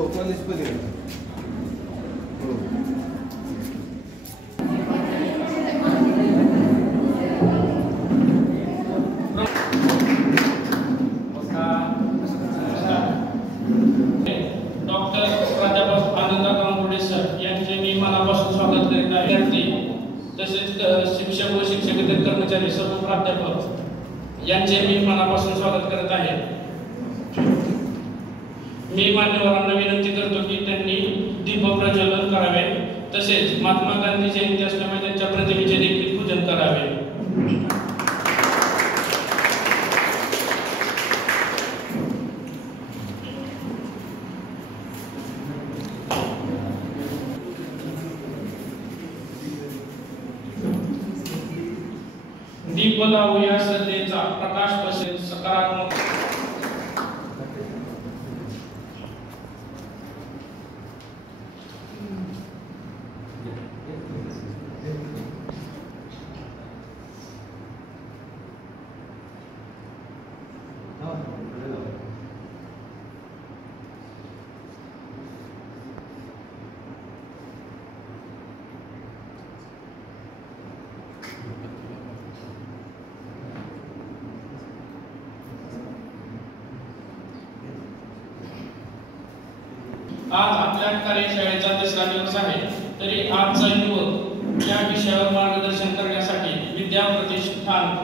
हो कॉलेज पण आहे. हो डॉक्टर प्राध्यापक आनंद गांगुर्डे सर यांचे मी मनापासून स्वागत करीत आहे. तसेच शिक्षक व शिक्षकेतर कर्मचारी सर्व प्राध्यापक यांचे मी मनापासून स्वागत करत आहे. मी मान्यवरांना विनंती करतो की त्यांनी दीपप्रज्वलन करावे. तसेच महात्मा गांधी जयंती असल्यामुळे त्यांच्या प्रतिमेचे देखील पूजन करावे. दीप लावूया श्रद्धेचा प्रकाश पसरेल सकारात्मक. आज आपल्या कार्यशाळेचा तिसरा दिवस आहे. तरी आजचा युवक या विषयावर मार्गदर्शन करण्यासाठी विद्या प्रतिष्ठान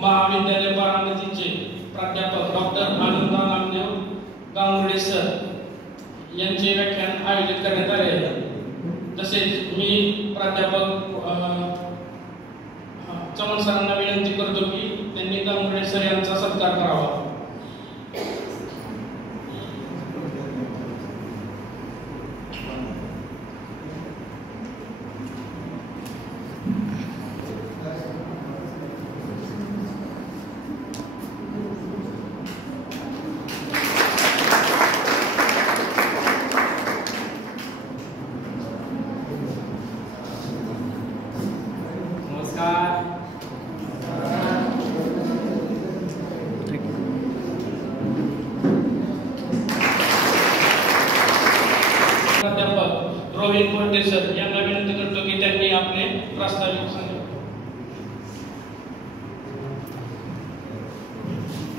महाविद्यालय बारामतीचे प्राध्यापक डॉक्टर आनंद नामदेव गांगुर्डे सर यांचे व्याख्यान आयोजित करण्यात आले आहे. तसेच मी प्राध्यापक चव्हाण सरांना विनंती करतो की त्यांनी गांगुर्डे सर यांचा सत्कार करावा. प्राध्यापक रोहित मोठे सर यांना विनंती करतो की त्यांनी आपले प्रास्ताविक सांगावे.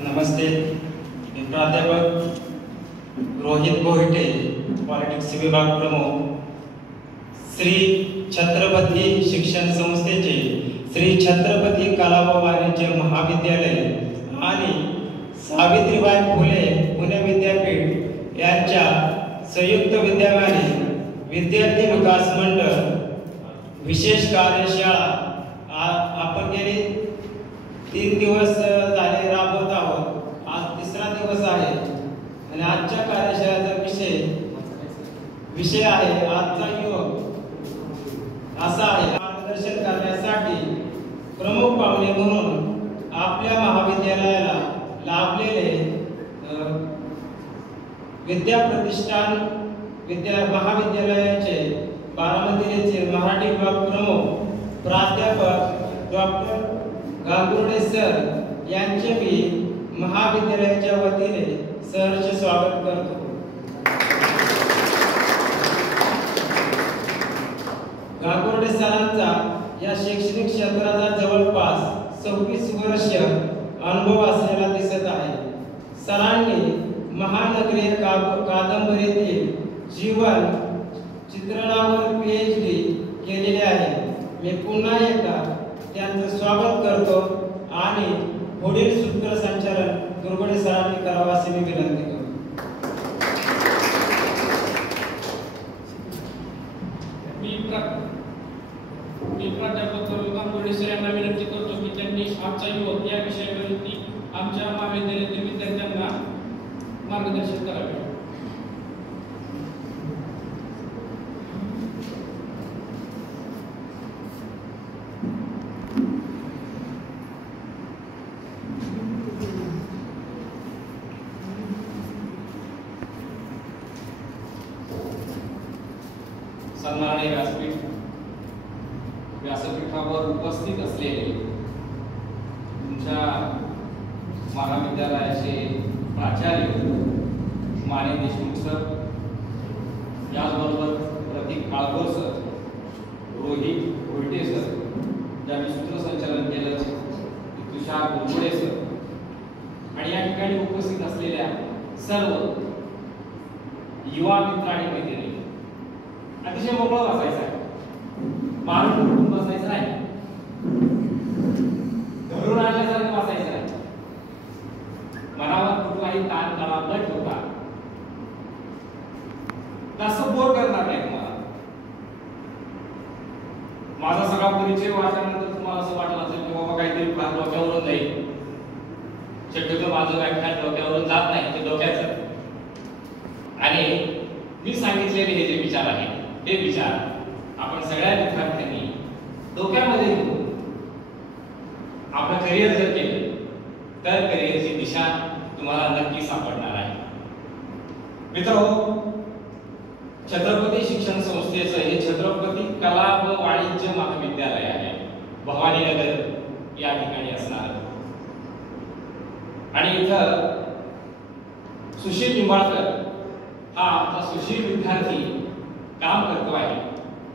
नमस्ते, मी प्राध्यापक रोहित मोहिते, पॉलिटिक्स विभाग प्रमुख, श्री छत्रपती शिक्षण संस्थेचे श्री छत्रपती कला व वाणिज्य महाविद्यालय आणि सावित्रीबाई फुले पुणे विद्यापीठ यांच्या संयुक्त विद्यमाने विद्यार्थी विकास मंडळ विशेष कार्यशाळा आपण गेले 3 दिवस झाले राबवत आहोत. आज तिसरा दिवस आहे आणि आजच्या कार्यशाळेचा विषय आहे आजचा युवक असा आहे. मार्गदर्शन करण्यासाठी प्रमुख पाहुणे म्हणून आपल्या महाविद्यालयाला लाभलेले विद्या प्रतिष्ठान महाविद्यालयाचे बारामतीचे मराठी विभाग प्रमुख प्राध्यापक डॉक्टर गांगुर्डे सर यांचे मी महाविद्यालयाच्या वतीने सहर्ष स्वागत करतो. गांगुर्डे सरांचा या शैक्षणिक क्षेत्राचा जवळपास 26 वर्ष अनुभव असलेला दिसत आहे. सरांनी महानगरीय कादंबरीतील जीवन चित्रणावर PhD केलेले आहे. मी पुन्हा एकदा त्यांचं स्वागत करतो आणि पुढील सूत्रसंचालन गांगुर्डे सरांनी करावं अशी मी विनंती करतो. मी प्राध्यापक गांगुर्डे सर यांना विनंती करतो की त्यांनी आजचा युवक या विषयावरती आमच्या महाविद्यालयातील विद्यार्थ्यांना मार्गदर्शन करावे. सन्माननीय व्यासपीठावर उपस्थित असलेले तुमच्या महाविद्यालयाचे प्राचार्य माने देशमुख सर, प्रतीक काळभोर सर, रोहित घोलटे सर, ज्यांनी सूत्रसंचालन केलं, तुषार बुरबुडे सर आणि या ठिकाणी उपस्थित असलेल्या सर्व युवा मित्र आणि मैत्रिणी, अतिशय मोकळं बसायचं आहे, मारून उठून बसायचं नाही, धरून आल्यासारखं बसायचं नाही, मनावर कुठलाही ताण तणाव न ठेवता, जास्त बोर करणार नाही तुम्हाला. माझा सगळा परिचय वाचल्यानंतर तुम्हाला असं वाटलं असेल की बाबा काहीतरी फार डोक्यावरून जाईल. शक्यतो माझं व्याख्यान डोक्यावरून जात नाही, ते डोक्याचं. आणि मी सांगितलेले हे जे विचार आहेत ते विचार आपण सगळ्या विद्यार्थ्यांनी डोक्यामध्ये घेऊन आपलं करिअर जर केलं तर करिअरची दिशा तुम्हाला नक्की सापडणार आहे. मित्रांनो, छत्रपती शिक्षण संस्थेचं हे छत्रपती कला व वाणिज्य महाविद्यालय आहे, भवानीनगर या ठिकाणी असणार. आणि इथं सुशील लिंबाळकर हा आमचा सुशील विद्यार्थी काम करतो आहे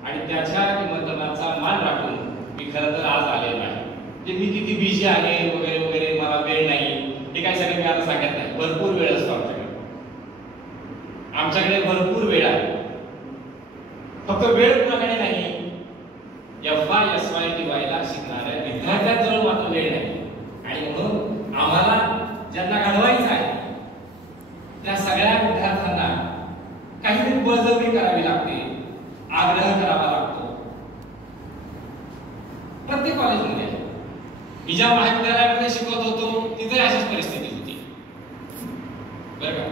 आणि त्याच्या निमंत्रणाचा मान राखून मी खरं तर आज आलेलो आहे. ते मी किती बिझी आहे वगैरे वगैरे, मला वेळ नाही, हे काय सगळं मी आता सांगत नाही. भरपूर वेळ असतो आमच्याकडे भरपूर वेळ आहे. फक्त वेळ कुणाकडे नाही, FY ला शिकणाऱ्या विद्यार्थ्यांजवळ मात्र वेळ नाही. आणि म्हणून आम्हाला ज्यांना घडवायचं आहे त्या सगळ्या विद्यार्थ्यांना काहीतरी बळजबरी करावी लागते, आग्रह करावा लागतो. प्रत्येक कॉलेजमध्ये मी ज्या महाविद्यालयामध्ये शिकवत होतो तिथे अशीच परिस्थिती होती बरं का.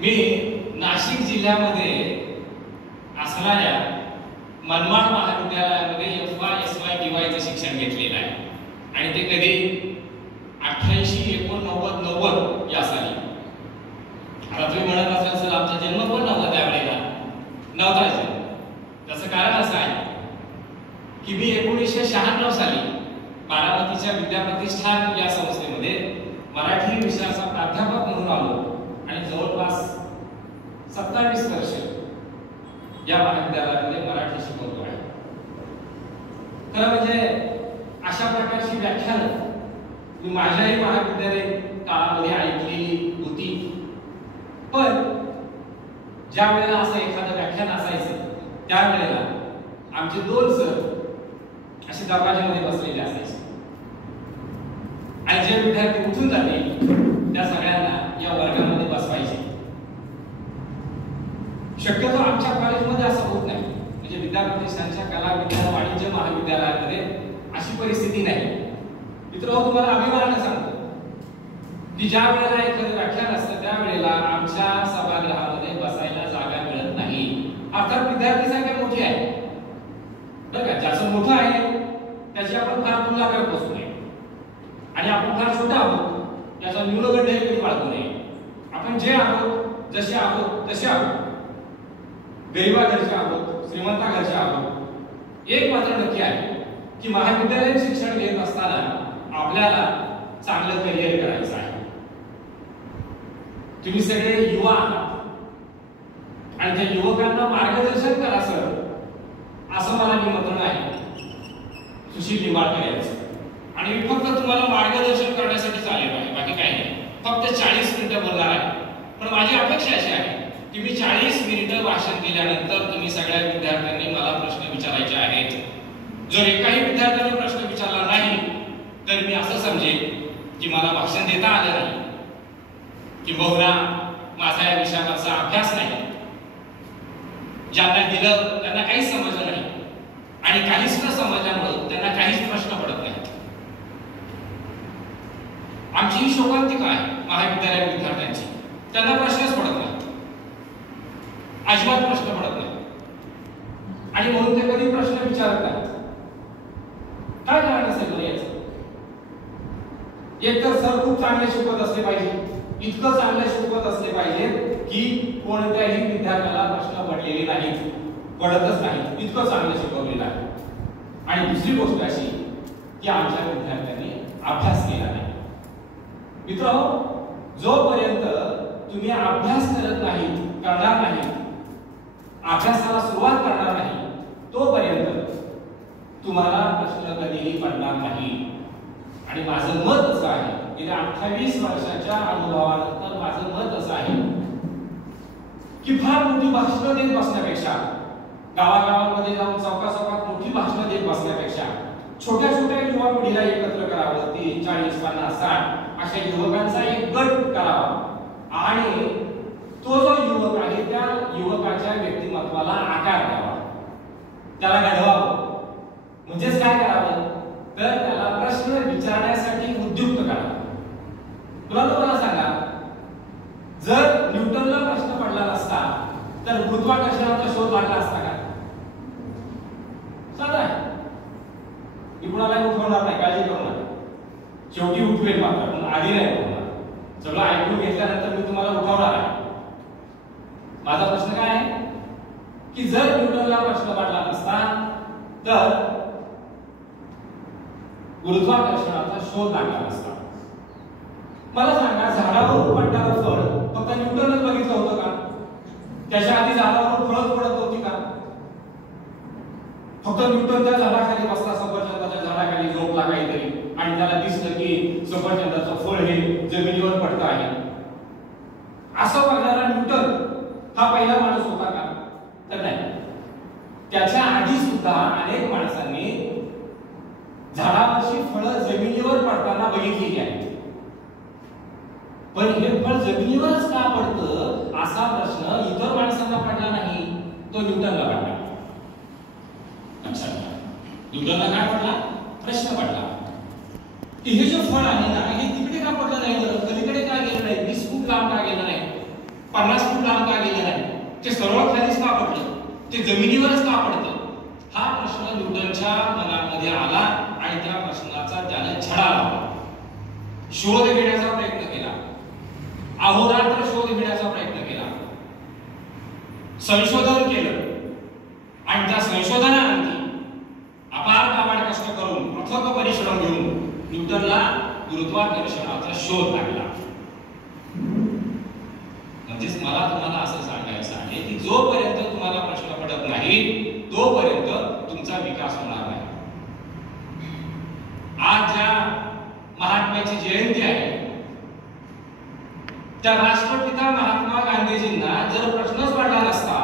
मी नाशिक जिल्ह्यामध्ये असणाऱ्या मनमाड महाविद्यालयामध्ये FY शिक्षण घेतलेलं आहे आणि ते कधी 88-89-90 या साली. आता तुम्ही म्हणत असाल सर आमचा जन्म पण नव्हता त्यावेळेला. नव्हता. त्याचं कारण असं आहे की मी 1996 साली बारामतीच्या विद्याप्रतिष्ठान या संस्थेमध्ये मराठी विषयाचा प्राध्यापक म्हणून आलो आणि जवळपास 27 वर्ष या महाविद्यालयामध्ये मराठी शिकवतो आहे. खरं म्हणजे अशा प्रकारची व्याख्यानं मी माझ्याही महाविद्यालय काळामध्ये ऐकलेली होती. पण ज्या वेळेला असं एखादं व्याख्यान असायचं त्यावेळेला आमचे 2 सर असे दरवाजामध्ये बसलेले असायचे आणि जे विद्यार्थी उठून जातील त्या सगळ्यांना या वर्गामध्ये बसवायचे. शक्यतो आमच्या कॉलेजमध्ये असं होत नाही, म्हणजे विद्याप्रतिष्ठानच्या कला विज्ञान वाणिज्य महाविद्यालयामध्ये अशी परिस्थिती नाही. मित्रांनो, तुम्हाला अभिमानाने सांगतो की ज्या वेळेला एखादं व्याख्यान असतं त्यावेळेला आमच्या सभागृहामध्ये बसायला जागा मिळत नाही. अर्थात विद्यार्थी संख्या मोठी आहे बरं का. ज्याचं मोठं आहे त्याची आपण फार तुलना करत बसू नये आणि आपण फार छोटा आहोत याचा न्यूनगंड कधी बाळगू नये. आपण जे आहोत जसे आहोत तसे आहोत, गरिबा घरचे आहोत, श्रीमंता घरचे आहोत. एक मात्र नक्की आहे की महाविद्यालयीन शिक्षण घेत असताना आपल्याला चांगलं करिअर करायचं आहे. तुम्ही सगळे युवा आहात आणि त्या युवकांना मार्गदर्शन करा सर, असं मला निमंत्रण आहे सुशील लिंबाळकर यांचं. आणि मी फक्त तुम्हाला मार्गदर्शन करण्यासाठी आलेलो आहे, बाकी काही नाही. फक्त 40 मिनिटं बोलणार आहे. पण माझी अपेक्षा अशी आहे की मी 40 मिनिटं भाषण केल्यानंतर तुम्ही सगळ्या विद्यार्थ्यांनी मला प्रश्न विचारायचे आहेत. जर एकाही विद्यार्थ्याने प्रश्न विचारला नाही तर मी असं समजेल की मला भाषण देता आलं नाही, की बहुधा माझा या विषयावरचा अभ्यास नाही. ज्यांना दिलं त्यांना काहीच समजलं नाही आणि काहीच न समजल्यामुळे त्यांना काहीच प्रश्न पडत नाही. आमची ही शोकांतिका आहे महाविद्यालय विद्यार्थ्यांची. त्यांना प्रश्नच पडत नाही, अजिबात प्रश्न पडत नाही आणि म्हणून ते कधी प्रश्न विचारत नाही. काय कारण असेल बरं याचं? एक तर सर खूप चांगले शिकवत असले पाहिजे, इतकं चांगले शिकवत असले पाहिजे की कोणत्याही विद्यार्थ्याला प्रश्न पडलेले नाहीत, पडतच नाही, इतकं चांगलं शिकवलेलं आहे. आणि दुसरी गोष्ट अशी की आमच्या विद्यार्थ्यांनी अभ्यास केला नाही. मित्रांनो, जोपर्यंत तुम्ही अभ्यास करत नाहीत, करणार नाही, अभ्यासाला सुरुवात करणार नाही तोपर्यंत तुम्हाला प्रश्न कधीही पडणार नाही. आणि माझं मत असं आहे, गेल्या 28 वर्षाच्या अनुभवानंतर माझं मत असं आहे की फार मोठी भाषणं देत बसण्यापेक्षा, गावागावांमध्ये जाऊन चौकाचौकात मोठी भाषणं देत बसण्यापेक्षा छोट्या छोट्या युवा पिढीला एकत्र करावं. 30, 40, 50, 60 अशा युवकांचा एक गट करावा आणि तो जो युवक आहे त्या युवकाच्या व्यक्तिमत्वाला आकार द्यावा, त्याला घडवावं. म्हणजेच काय करावं तर त्याला प्रश्न विचारण्यासाठी उद्युक्त करावं. मला सांगा, जर न्यूटनला प्रश्न पडला नसता तर गुरुत्वाकर्षणाचा शोध लागला असता का? साधा आहे. मी कुणाला उठवणार नाही, काळजी करू नका. शेवटी उठवेल मात्र, पण आधी नाही उठवणार. सगळं ऐकून घेतल्यानंतर मी तुम्हाला उठवणार आहे. माझा प्रश्न काय आहे की जर न्यूटनला प्रश्न पडला नसता तर गुरुत्वाकर्षणाचा शोध लागला नसता. मला सांगा, झाडावरून पडणारं फळ फक्त न्यूटनच बघितलं होतं का? त्याच्या आधी झाडावरून फळच पडत होती का? फक्त न्यूटन त्या झाडाखाली बसला, सफरचंदाच्या झाडाखाली झोपला काहीतरी, आणि त्याला दिसलं की सफरचंदाचं फळ हे जमिनीवर पडतं आहे. असं बघणारा न्यूटन हा पहिला माणूस होता का? तर नाही. त्याच्या आधी सुद्धा अनेक माणसांनी झाडावरची फळं जमिनीवर पडताना बघितलेली आहेत. पण हे फळ जमिनीवरच का पडतं असा प्रश्न इतर माणसांना पडला नाही, तो न्यूटनला पडला. न्यूटनला काय पडला? प्रश्न पडला की हे जे फळ आहे ना, हे तिकडे का पडलं नाही, बरं कलीकडे का गेलं नाही, 20 फूट लांब का गेलं नाही, 50 फूट लांब का गेलं नाही, ते सरळ खालीच का पडलं, ते जमिनीवरच का पडतं? हा प्रश्न न्यूटनच्या मनामध्ये आला आणि त्या प्रश्नाचा त्याने छडा लावला. शोध घेण्याचा प्रयत्न केला, अहोरात्र शोध घेण्याचा प्रयत्न केला, संशोधन केलं आणि त्या संशोधनानंतर अपार काबाड कष्ट करून, अथक परिश्रम घेऊन न्यूटनला गुरुत्वाकर्षणाचा शोध लागला. म्हणजेच मला तुम्हाला असं सांगायचं आहे की जोपर्यंत तुम्हाला प्रश्न पडत नाही तोपर्यंत तुमचा विकास होणार नाही. आज ज्या महात्म्याची जयंती आहे त्या राष्ट्रपिता महात्मा गांधीजींना जर प्रश्नच पडला नसता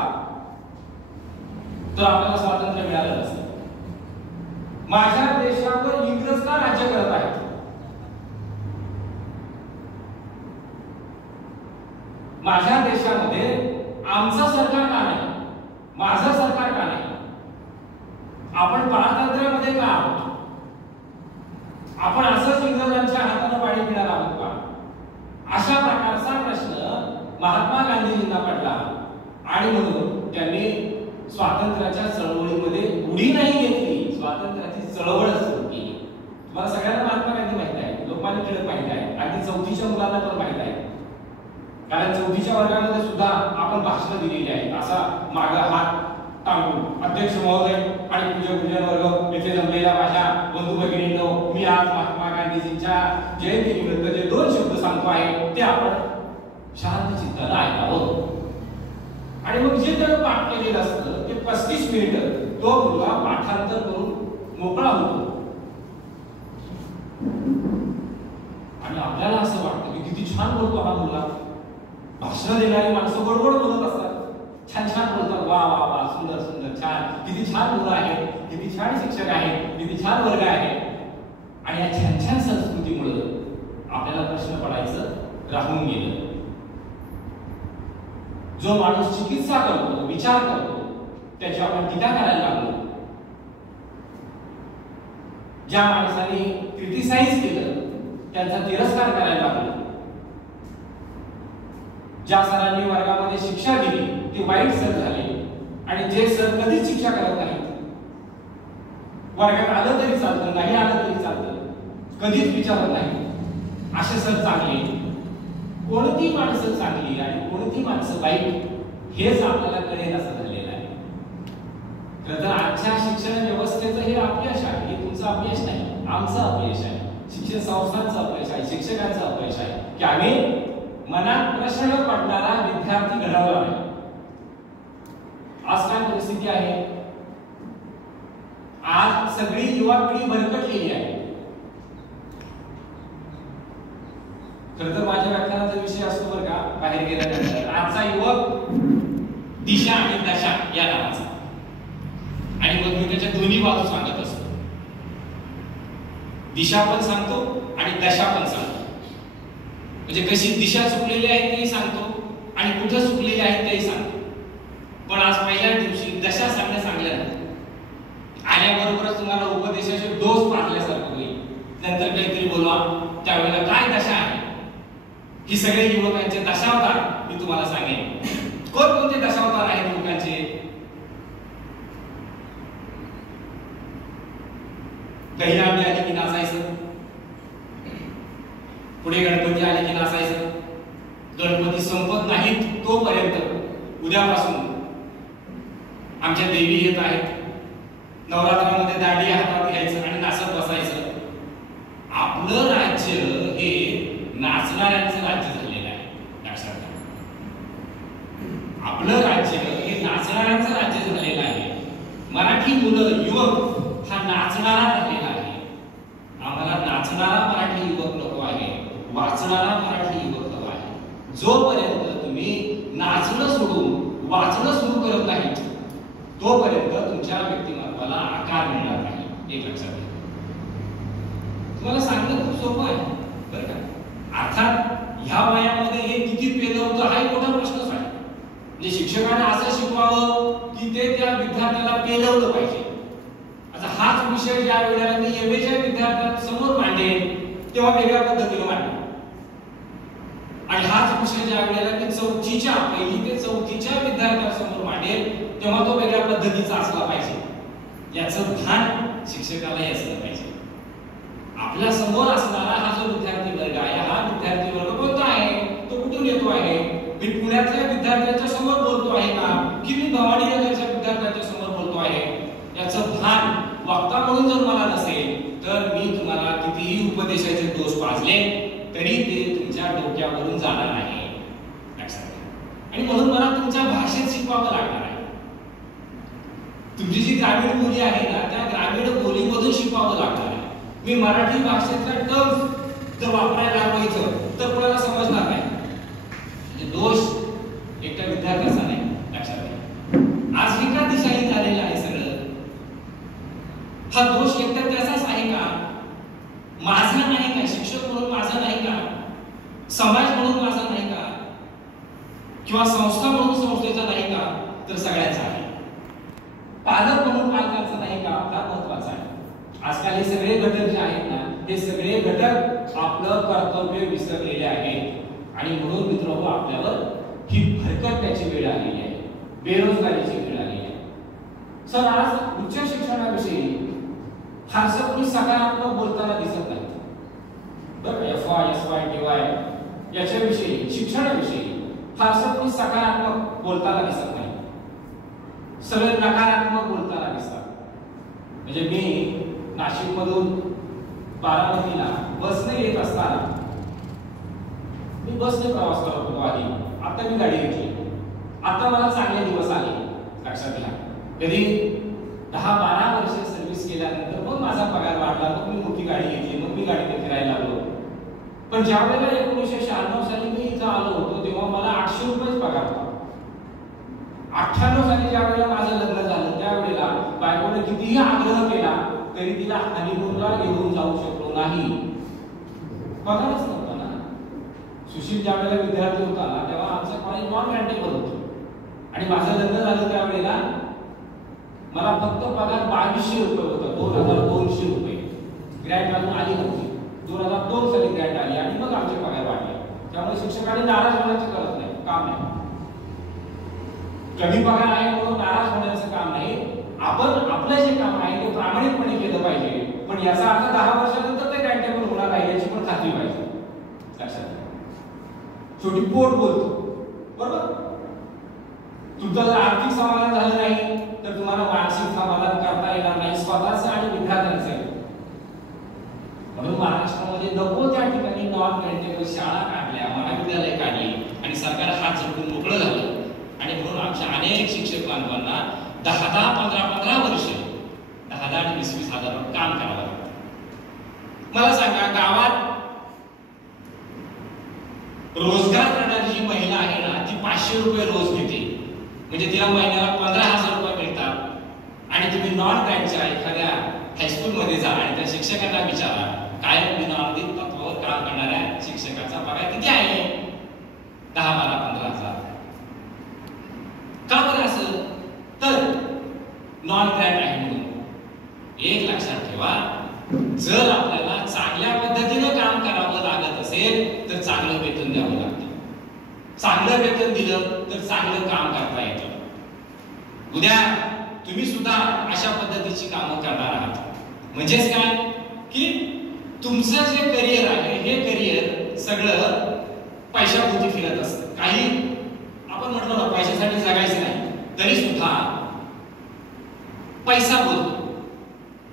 तर आपल्याला स्वातंत्र्य मिळालं नसतं. माझ्या देशावर इंग्रज का राज्य करत आहेत? माझ्या देशामध्ये आमचं सरकार का नाही, माझं सरकार का नाही, आपण पारतंत्र्यामध्ये का आहोत, आपण असंच इंग्रजांच्या हाताने पाणी पिणार आहोत का? अशा प्रकारचा प्रश्न महात्मा गांधीजींना पडला आणि म्हणून त्यांनी स्वातंत्र्याच्या चळवळीमध्ये उडी नाही घेतली, स्वातंत्र्याची चळवळच सुरू केली. तुम्हाला सगळ्यांना महात्मा गांधी माहित आहे, लोकमान्य टिळक माहित आहे, अगदी 4थीच्या मुलांना पण माहित आहे, कारण 4थीच्या वर्गामध्ये सुद्धा आपण भाषण दिलेली आहेत. असा मागे हात टाकून अध्यक्ष महोदय आणि पूजन वर्ग येथे जमलेल्या माझ्या बंधू भगिनींनो, मी आज महात्मा गांधीजींच्या जयंतीनिमित्त जे 2 शब्द सांगतो आहे ते आपण शांत चित्ताने ऐकावं. आणि मग जे त्यानं पाठ केलेलं असतं ते 35 मिनिटं तो मुलगा पाठांतर करून मोकळा होतो. आणि आपल्याला असं वाटतं की किती छान बोलतो हा मुलगा. भाषण देणारी माणसं गोडगोड बोलत असतात, छान छान बोलतात, वा वा वा, सुंदर सुंदर, छान, किती छान मुलं आहेत, किती छान शिक्षक आहेत, किती छान वर्ग आहे. आणि या छान छान संस्कृतीमुळे आपल्याला प्रश्न पडायचं राहून गेलं. जो माणूस चिकित्सा करतो, विचार करतो, त्याची आपण टीका करायला लागलो. ज्या माणसाने क्रिटिसाइज केलं त्यांचा तिरस्कार करायला लागलो. ज्या सरांनी वर्गामध्ये शिक्षा दिली ते वाईट सर झाले आणि जे सर कधीच शिक्षा करत नाहीत, वर्गात आलं तरी चालतं, नाही आलं तरी चालतं, कधीच विचारत नाही, असे सर चांगले. कोणती माणसं चांगली आणि कोणती माणसं वाईट हेच आपल्याला कळेल असं झालेलं आहे. खरं तर आजच्या शिक्षण व्यवस्थेचं हे अपयश आहे, हे तुमचं अपयश नाही, आमचं अपयश आहे, शिक्षण संस्थांचं अपयश आहे, शिक्षकांचं अपयश आहे की आम्ही मनात प्रश्न पडणारा विद्यार्थी घडवला नाही. युवा पिढी भरकटलेली आहे. खरं तर माझ्या व्याख्यानाचा विषय असतो बरं का, बाहेर गेल्यानंतर आजचा युवक दिशा आणि दशा या नावाचा, आणि मग मी त्याच्या दोन्ही बाजू सांगत असतो. दिशा पण सांगतो आणि दशा पण सांगतो. म्हणजे कशी दिशा चुकलेली आहे तेही सांगतो आणि कुठं चुकलेली आहे तेही सांगतो. पण आज पहिल्या दिवशी दशा सांगणं चांगलं नाही. आल्याबरोबरच तुम्हाला उपदेशाचे डोस पाजल्यासारखं होईल. नंतर काहीतरी बोलवा, त्यावेळेला काय दशा आहे ही सगळे युवकांचे दशावतार मी तुम्हाला सांगेन. कोणकोणते दशावतार आहेत युवकांचे? दहीहंडी आली की नाचायचं, पुढे गणपती आले की नाचायचं. गणपती संपत नाहीत तोपर्यंत उद्यापासून आमच्या देवी येत आहेत, नवरात्रामध्ये दांडी हातात घ्यायचं आणि नाचत बसायचं. आपलं राज्य हे नाचणाऱ्यांचं राज्य झालेलं आहे, लक्षात घ्या. आपलं राज्य हे नाचणाऱ्यांचं राज्य झालेलं आहे. मराठी मुलं, युवक हा नाचणारा झालेला आहे. आम्हाला नाचणारा मराठी युवक नको आहे, वाचणारा मराठी युवक हवा आहे. जोपर्यंत तुम्ही नाचणं सोडून वाचणं सुरू करत नाही तोपर्यंत तुमच्या व्यक्तिमत्वाला आकार मिळणार नाही. एक लक्षात घ्या. तुम्हाला सांगणं खूप सोपं आहे बरं का. अर्थात ह्या वयामध्ये हे किती पेलवतं हा मोठा प्रश्नच आहे. म्हणजे शिक्षकाने असं शिकवावं की ते त्या विद्यार्थ्याला पेलवलं पाहिजे. आता हाच विषय ज्या वेळेला मी एमएच्या विद्यार्थ्यांसमोर मांडेन तेव्हा वेगळ्या पद्धतीने मांडेन, आणि हाच विषय ज्या वेळेला मी चौथीच्या पहिली ते चौथीच्या विद्यार्थ्यांसमोर मांडेल तेव्हा तो वेगळ्या पद्धतीचा असला पाहिजे. याचं भान शिक्षकालाही असलं पाहिजे. आपल्या समोर असणारा हा जो विद्यार्थी वर्ग आहे, हा विद्यार्थी वर्ग कोणता आहे, तो कुठून येतो आहे, मी पुण्यातल्या विद्यार्थ्यांच्या समोर बोलतो आहे का की मी भवानीनगरच्या विद्यार्थ्यांच्या समोर बोलतो आहे, याचं भान वक्ता म्हणून जर मला नसेल तर मी तुम्हाला कितीही उपदेशाचे दोष पाजले तरी ते तुमच्या डोक्यावरून जाणार नाही, लक्षात घ्या. आणि म्हणून मला तुमच्या भाषेत शिकवावं लागणार आहे. तुमची जी ग्रामीण बोली आहे ना, त्या ग्रामीण बोलीमधून शिकवावं लागणार आहे. मी मराठी भाषेतला टर्म्स जर वापरायला लावायचं तर कोणाला समजणार नाही. म्हणजे दोष एकट्या विद्यार्थ्याचा नाही, लक्षात घ्या. आज ही का दिशाही झालेलं आहे सगळं, हा दोष एकट्या त्याचाच आहे का, माझा नाही का, शिक्षक म्हणून माझा नाही का, समाज म्हणून माझा नाही का, किंवा संस्था म्हणून संस्थेचा नाही का, तर सगळ्यांचा आहे. पालक म्हणून पालकांचा नाही का, हा महत्वाचा आहे. आजकाल हे सगळे घटक जे आहेत ना, हे सगळे घटक आपलं कर्तव्य विसरलेले आहेत. आणि म्हणून मित्रांनो आपल्यावर ही भरकटण्याची वेळ आलेली आहे, बेरोजगारीची वेळ आलेली आहे. सर आज उच्च शिक्षणाविषयी फारसं कोणी सकारात्मक बोलताना दिसत नाही बरं. FY, TY याच्याविषयी, शिक्षणाविषयी फारसं कोणी सकारात्मक बोलताना दिसत नाही. सगळे नकारात्मक बोलताना दिसतात. म्हणजे मी नाशिकमधून बारामतीला बसने येत असताना, मी बसने प्रवास करत होतो आधी, आता मी गाडी घेतली. आता मला चांगले दिवस आले, लक्षात घ्या. कधी 10-12 वर्ष सर्व्हिस केल्यानंतर मग माझा पगार वाढला, मग मी मोठी गाडी घेतली, मग मी गाडीने फिरायला लागलो. पण ज्या वेळेला 1996 साली मी इथं आलो होतो तेव्हा मला 800 रुपये पगार होता. 98 साली ज्या वेळेला माझं लग्न झालं त्यावेळेला बायकोने कितीही आग्रह केला तरी तिला हनीमूनला घेऊन जाऊ शकलो नाही, पगारच नव्हता ना. सुशील ज्या वेळेला विद्यार्थी होता ना तेव्हा आमचं कॉलेज नॉन ग्रँटेबल होतं, आणि माझं लग्न झालं त्यावेळेला मला फक्त पगार 2200 रुपये होता, 2200 रुपये. ग्रँट अजून आली नव्हती. 2002 साली ग्रँट आली आणि मग आमचे पगार वाढले. त्यामुळे शिक्षकांनी नाराज होण्याची गरज नाही, काम नाही. कमी पगार आहे म्हणून नाराज होण्याचं काम नाही. आपण आपलं जे काम आहे ते प्रामाणिकपणे केलं पाहिजे, पण याचा अर्थ 10 वर्षानंतर ते ग्रँटेबल होणार आहे याची पण खात्री पाहिजे, लक्षात घ्या. शेवटी पोट बोलतो, बरोबर. तुमचं जर आर्थिक समाधान झालं नाही तर तुम्हाला मानसिक समाधान करता येणार नाही, स्वतःचं आणि विद्यार्थ्यांचं. म्हणून महाराष्ट्रामध्ये नको त्या ठिकाणी नॉन ग्रँटेबल शाळा काढल्या, महाविद्यालय काढली आणि सरकार हात झटकून मोकळं झालं. आणि म्हणून आमच्या अनेक शिक्षक बांधवांना 10-15 वर्ष 10 आणि 20 हजारावर काम करावं लागतं. मला सांगा, गावात रोजगार करणारी जी महिला आहे ना, ती 500 रुपये रोज घेते, म्हणजे तिला महिन्याला 15,000 रुपये मिळतात. आणि तुम्ही नॉन बँकच्या एखाद्या हायस्कूलमध्ये जा आणि त्या शिक्षकांना विचारा, कायम विनाअधिक तत्वावर काम करणाऱ्या शिक्षकाचा पगार किती आहे? 10, 12, 15,000. का बरं असं? तर नॉन ग्रँट आहे म्हणून. एक लक्षात ठेवा, जर आपल्याला चांगल्या पद्धतीनं काम करावं लागत असेल तर चांगलं वेतन द्यावं लागतं. चांगलं वेतन दिलं तर चांगलं काम करता येतं. उद्या तुम्ही सुद्धा अशा पद्धतीची कामं करणार आहात. म्हणजेच काय की तुमचं जे करिअर आहे हे करिअर सगळं पैशाभोवती फिरत असतं. काही आपण म्हटलं ना, पैशासाठी जगायचं नाही, तरी सुद्धा पैसा बोलतो.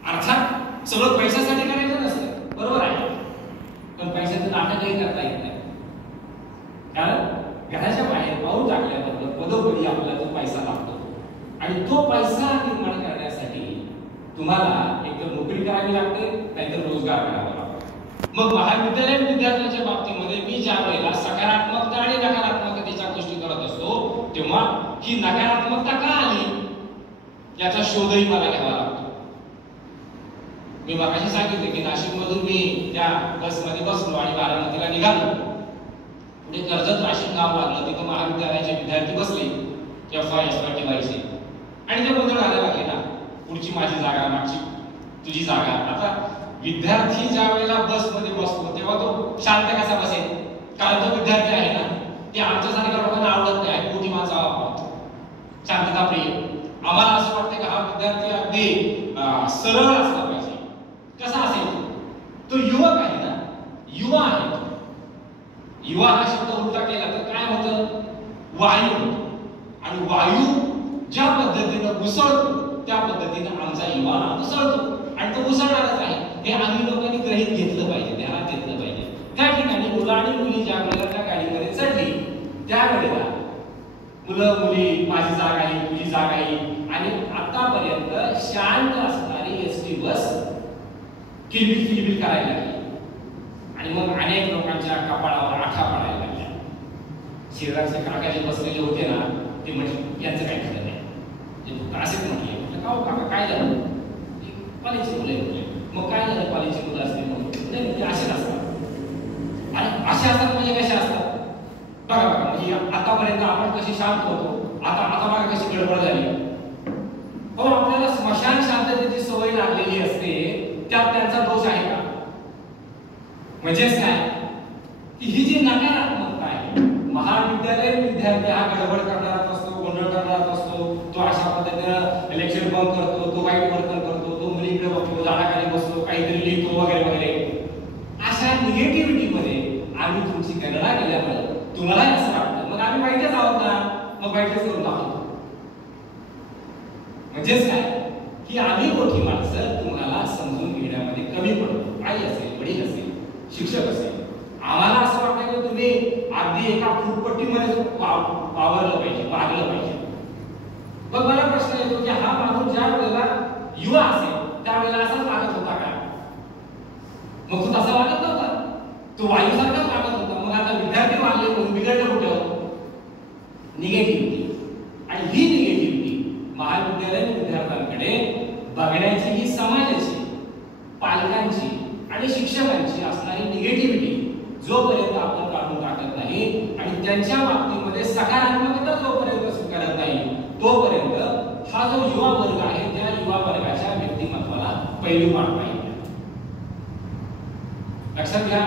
अर्थात सगळं पैशासाठी करायचं नसतं, बरोबर आहे, पण पैशाचं नाटक काही करता येत नाही. कारण घराच्या बाहेर पाऊल टाकल्याबरोबर पदोपदी आपल्याला तो पैसा लागतो आणि तो पैसा निर्माण करण्यासाठी तुम्हाला एकतर नोकरी करावी लागते, नाहीतर रोजगार करावा लागतो. मग महाविद्यालयीन विद्यार्थ्यांच्या बाबतीमध्ये मी ज्या वेळेला सकारात्मकता आणि नकारात्मकतेच्या गोष्टी करत असतो, तेव्हा ही नकारात्मकता का आली याचा शोधही मला घ्यावा लागतो. मी मगाशी सांगितले की नाशिकमधून मी त्या बसमध्ये बसलो आणि बारामतीला निघालो. पुढे कर्जत राशीन गाव लागलं, तिथं महाविद्यालयाचे विद्यार्थी बसले, FY TYC, आणि ते गोंधळ घालायला लागले ना, पुढची माझी जागा, मागची तुझी जागा. आता विद्यार्थी ज्या वेळेला बसमध्ये बसतो तेव्हा तो शांत कसा बसेल? कारण तो विद्यार्थी आहे ना, ते आमच्यासारख्या लोकांना आवडत नाही. मोठी माणसं आवडतात, शांतता प्रिय. आम्हाला असं वाटतं की हा विद्यार्थी अगदी सरळ असला पाहिजे. कसा असेल? तो युवक आहे ना, युवा आहे. युवा हा शब्द उलटा केला तर काय होतं? वायू होतो. आणि वायू ज्या पद्धतीनं उसळतो त्या पद्धतीनं आमचा युवा उसळतो आणि तो उसळणारच आहे. हे आम्ही लोकांनी ग्रहित घेतलं पाहिजे, ध्यानात घेतलं पाहिजे. त्या ठिकाणी मुलं आणि मुली ज्या वेळेला त्या गाडीमध्ये चढली त्यावेळेला मुलं मुली माझी जागा आहे, तुझी जागा आहे, आणि आतापर्यंत शांत असणारी एसटी बस किलबिल किलबिल करायला लागली. आणि मग अनेक लोकांच्या कपाळावर आठा पडायला लागल्या. शेजारचे काका जे बसलेले होते ना, ते म्हटले यांचं काय खरं नाही. ते फक्त असेच म्हटले. म्हटलं का हो काका, काय झालं? कॉलेजची मुलं म्हटले. मग काय झालं? कॉलेजची मुलं असते म्हणून नाही, ते असेच असतात. आणि असे असतात म्हणजे कसे असतात? बघा बघा, म्हणजे आतापर्यंत आपण कशी शांत होतो, आता बघा कशी गडबड झाली. हो, आपल्याला स्मशान शांततेची सवय लागलेली असते, त्यात त्यांचा दोष आहे का? म्हणजेच काय की ही जी नकारात्मकता आहे, महाविद्यालयीन विद्यार्थी हा गडबड करणारा असतो, गोंधळ करणारा असतो, तो अशा पद्धतीनं लेक्चर बंक करतो, तो वाईट वर्तन करतो, तो मुलीकडे बघतो, झाडाखाली बसतो, काहीतरी लिहितो वगैरे वगैरे. अशा निगेटिव्हिटीमध्ये आम्ही तुमची गणना केल्यामुळे तुम्हाला असं वाटतं मग आम्ही वाईटच आहोत ना, मग वाईटच करून आहोत. म्हणजेच काय की आम्ही मोठी माणसं तुम्हाला समजून घेण्यामध्ये कमी पडतो. आई असेल, वडील असेल, शिक्षक असेल, आम्हाला असं वाटतं की तुम्ही अगदी एका फुटपट्टीमध्ये वावरलं पाहिजे, वागलं पाहिजे. मग मला प्रश्न येतो की हा माणूस ज्या वेळेला युवा असेल त्यावेळेला असाच वागत होता का? मग तो तसा वागत नव्हता, तो वायूसारखाच वागत होता. मग आता विद्यार्थी वागले म्हणून बिघडलं कुठं? निगेटिव्हिटी. आणि ही निगेटिव्हिटी महाविद्यालयीन विद्यार्थ्यांकडे बघण्याची ही समाजाची, पालकांची आणि शिक्षकांची असणारी निगेटिव्हिटी जोपर्यंत आपण काढून टाकत नाही आणि त्यांच्या बाबतीमध्ये सकारात्मकता जोपर्यंत स्वीकारत नाही, तोपर्यंत हा जो युवा वर्ग आहे त्या युवा वर्गाच्या व्यक्तिमत्वाला पैलू पाडता येईल. लक्षात घ्या,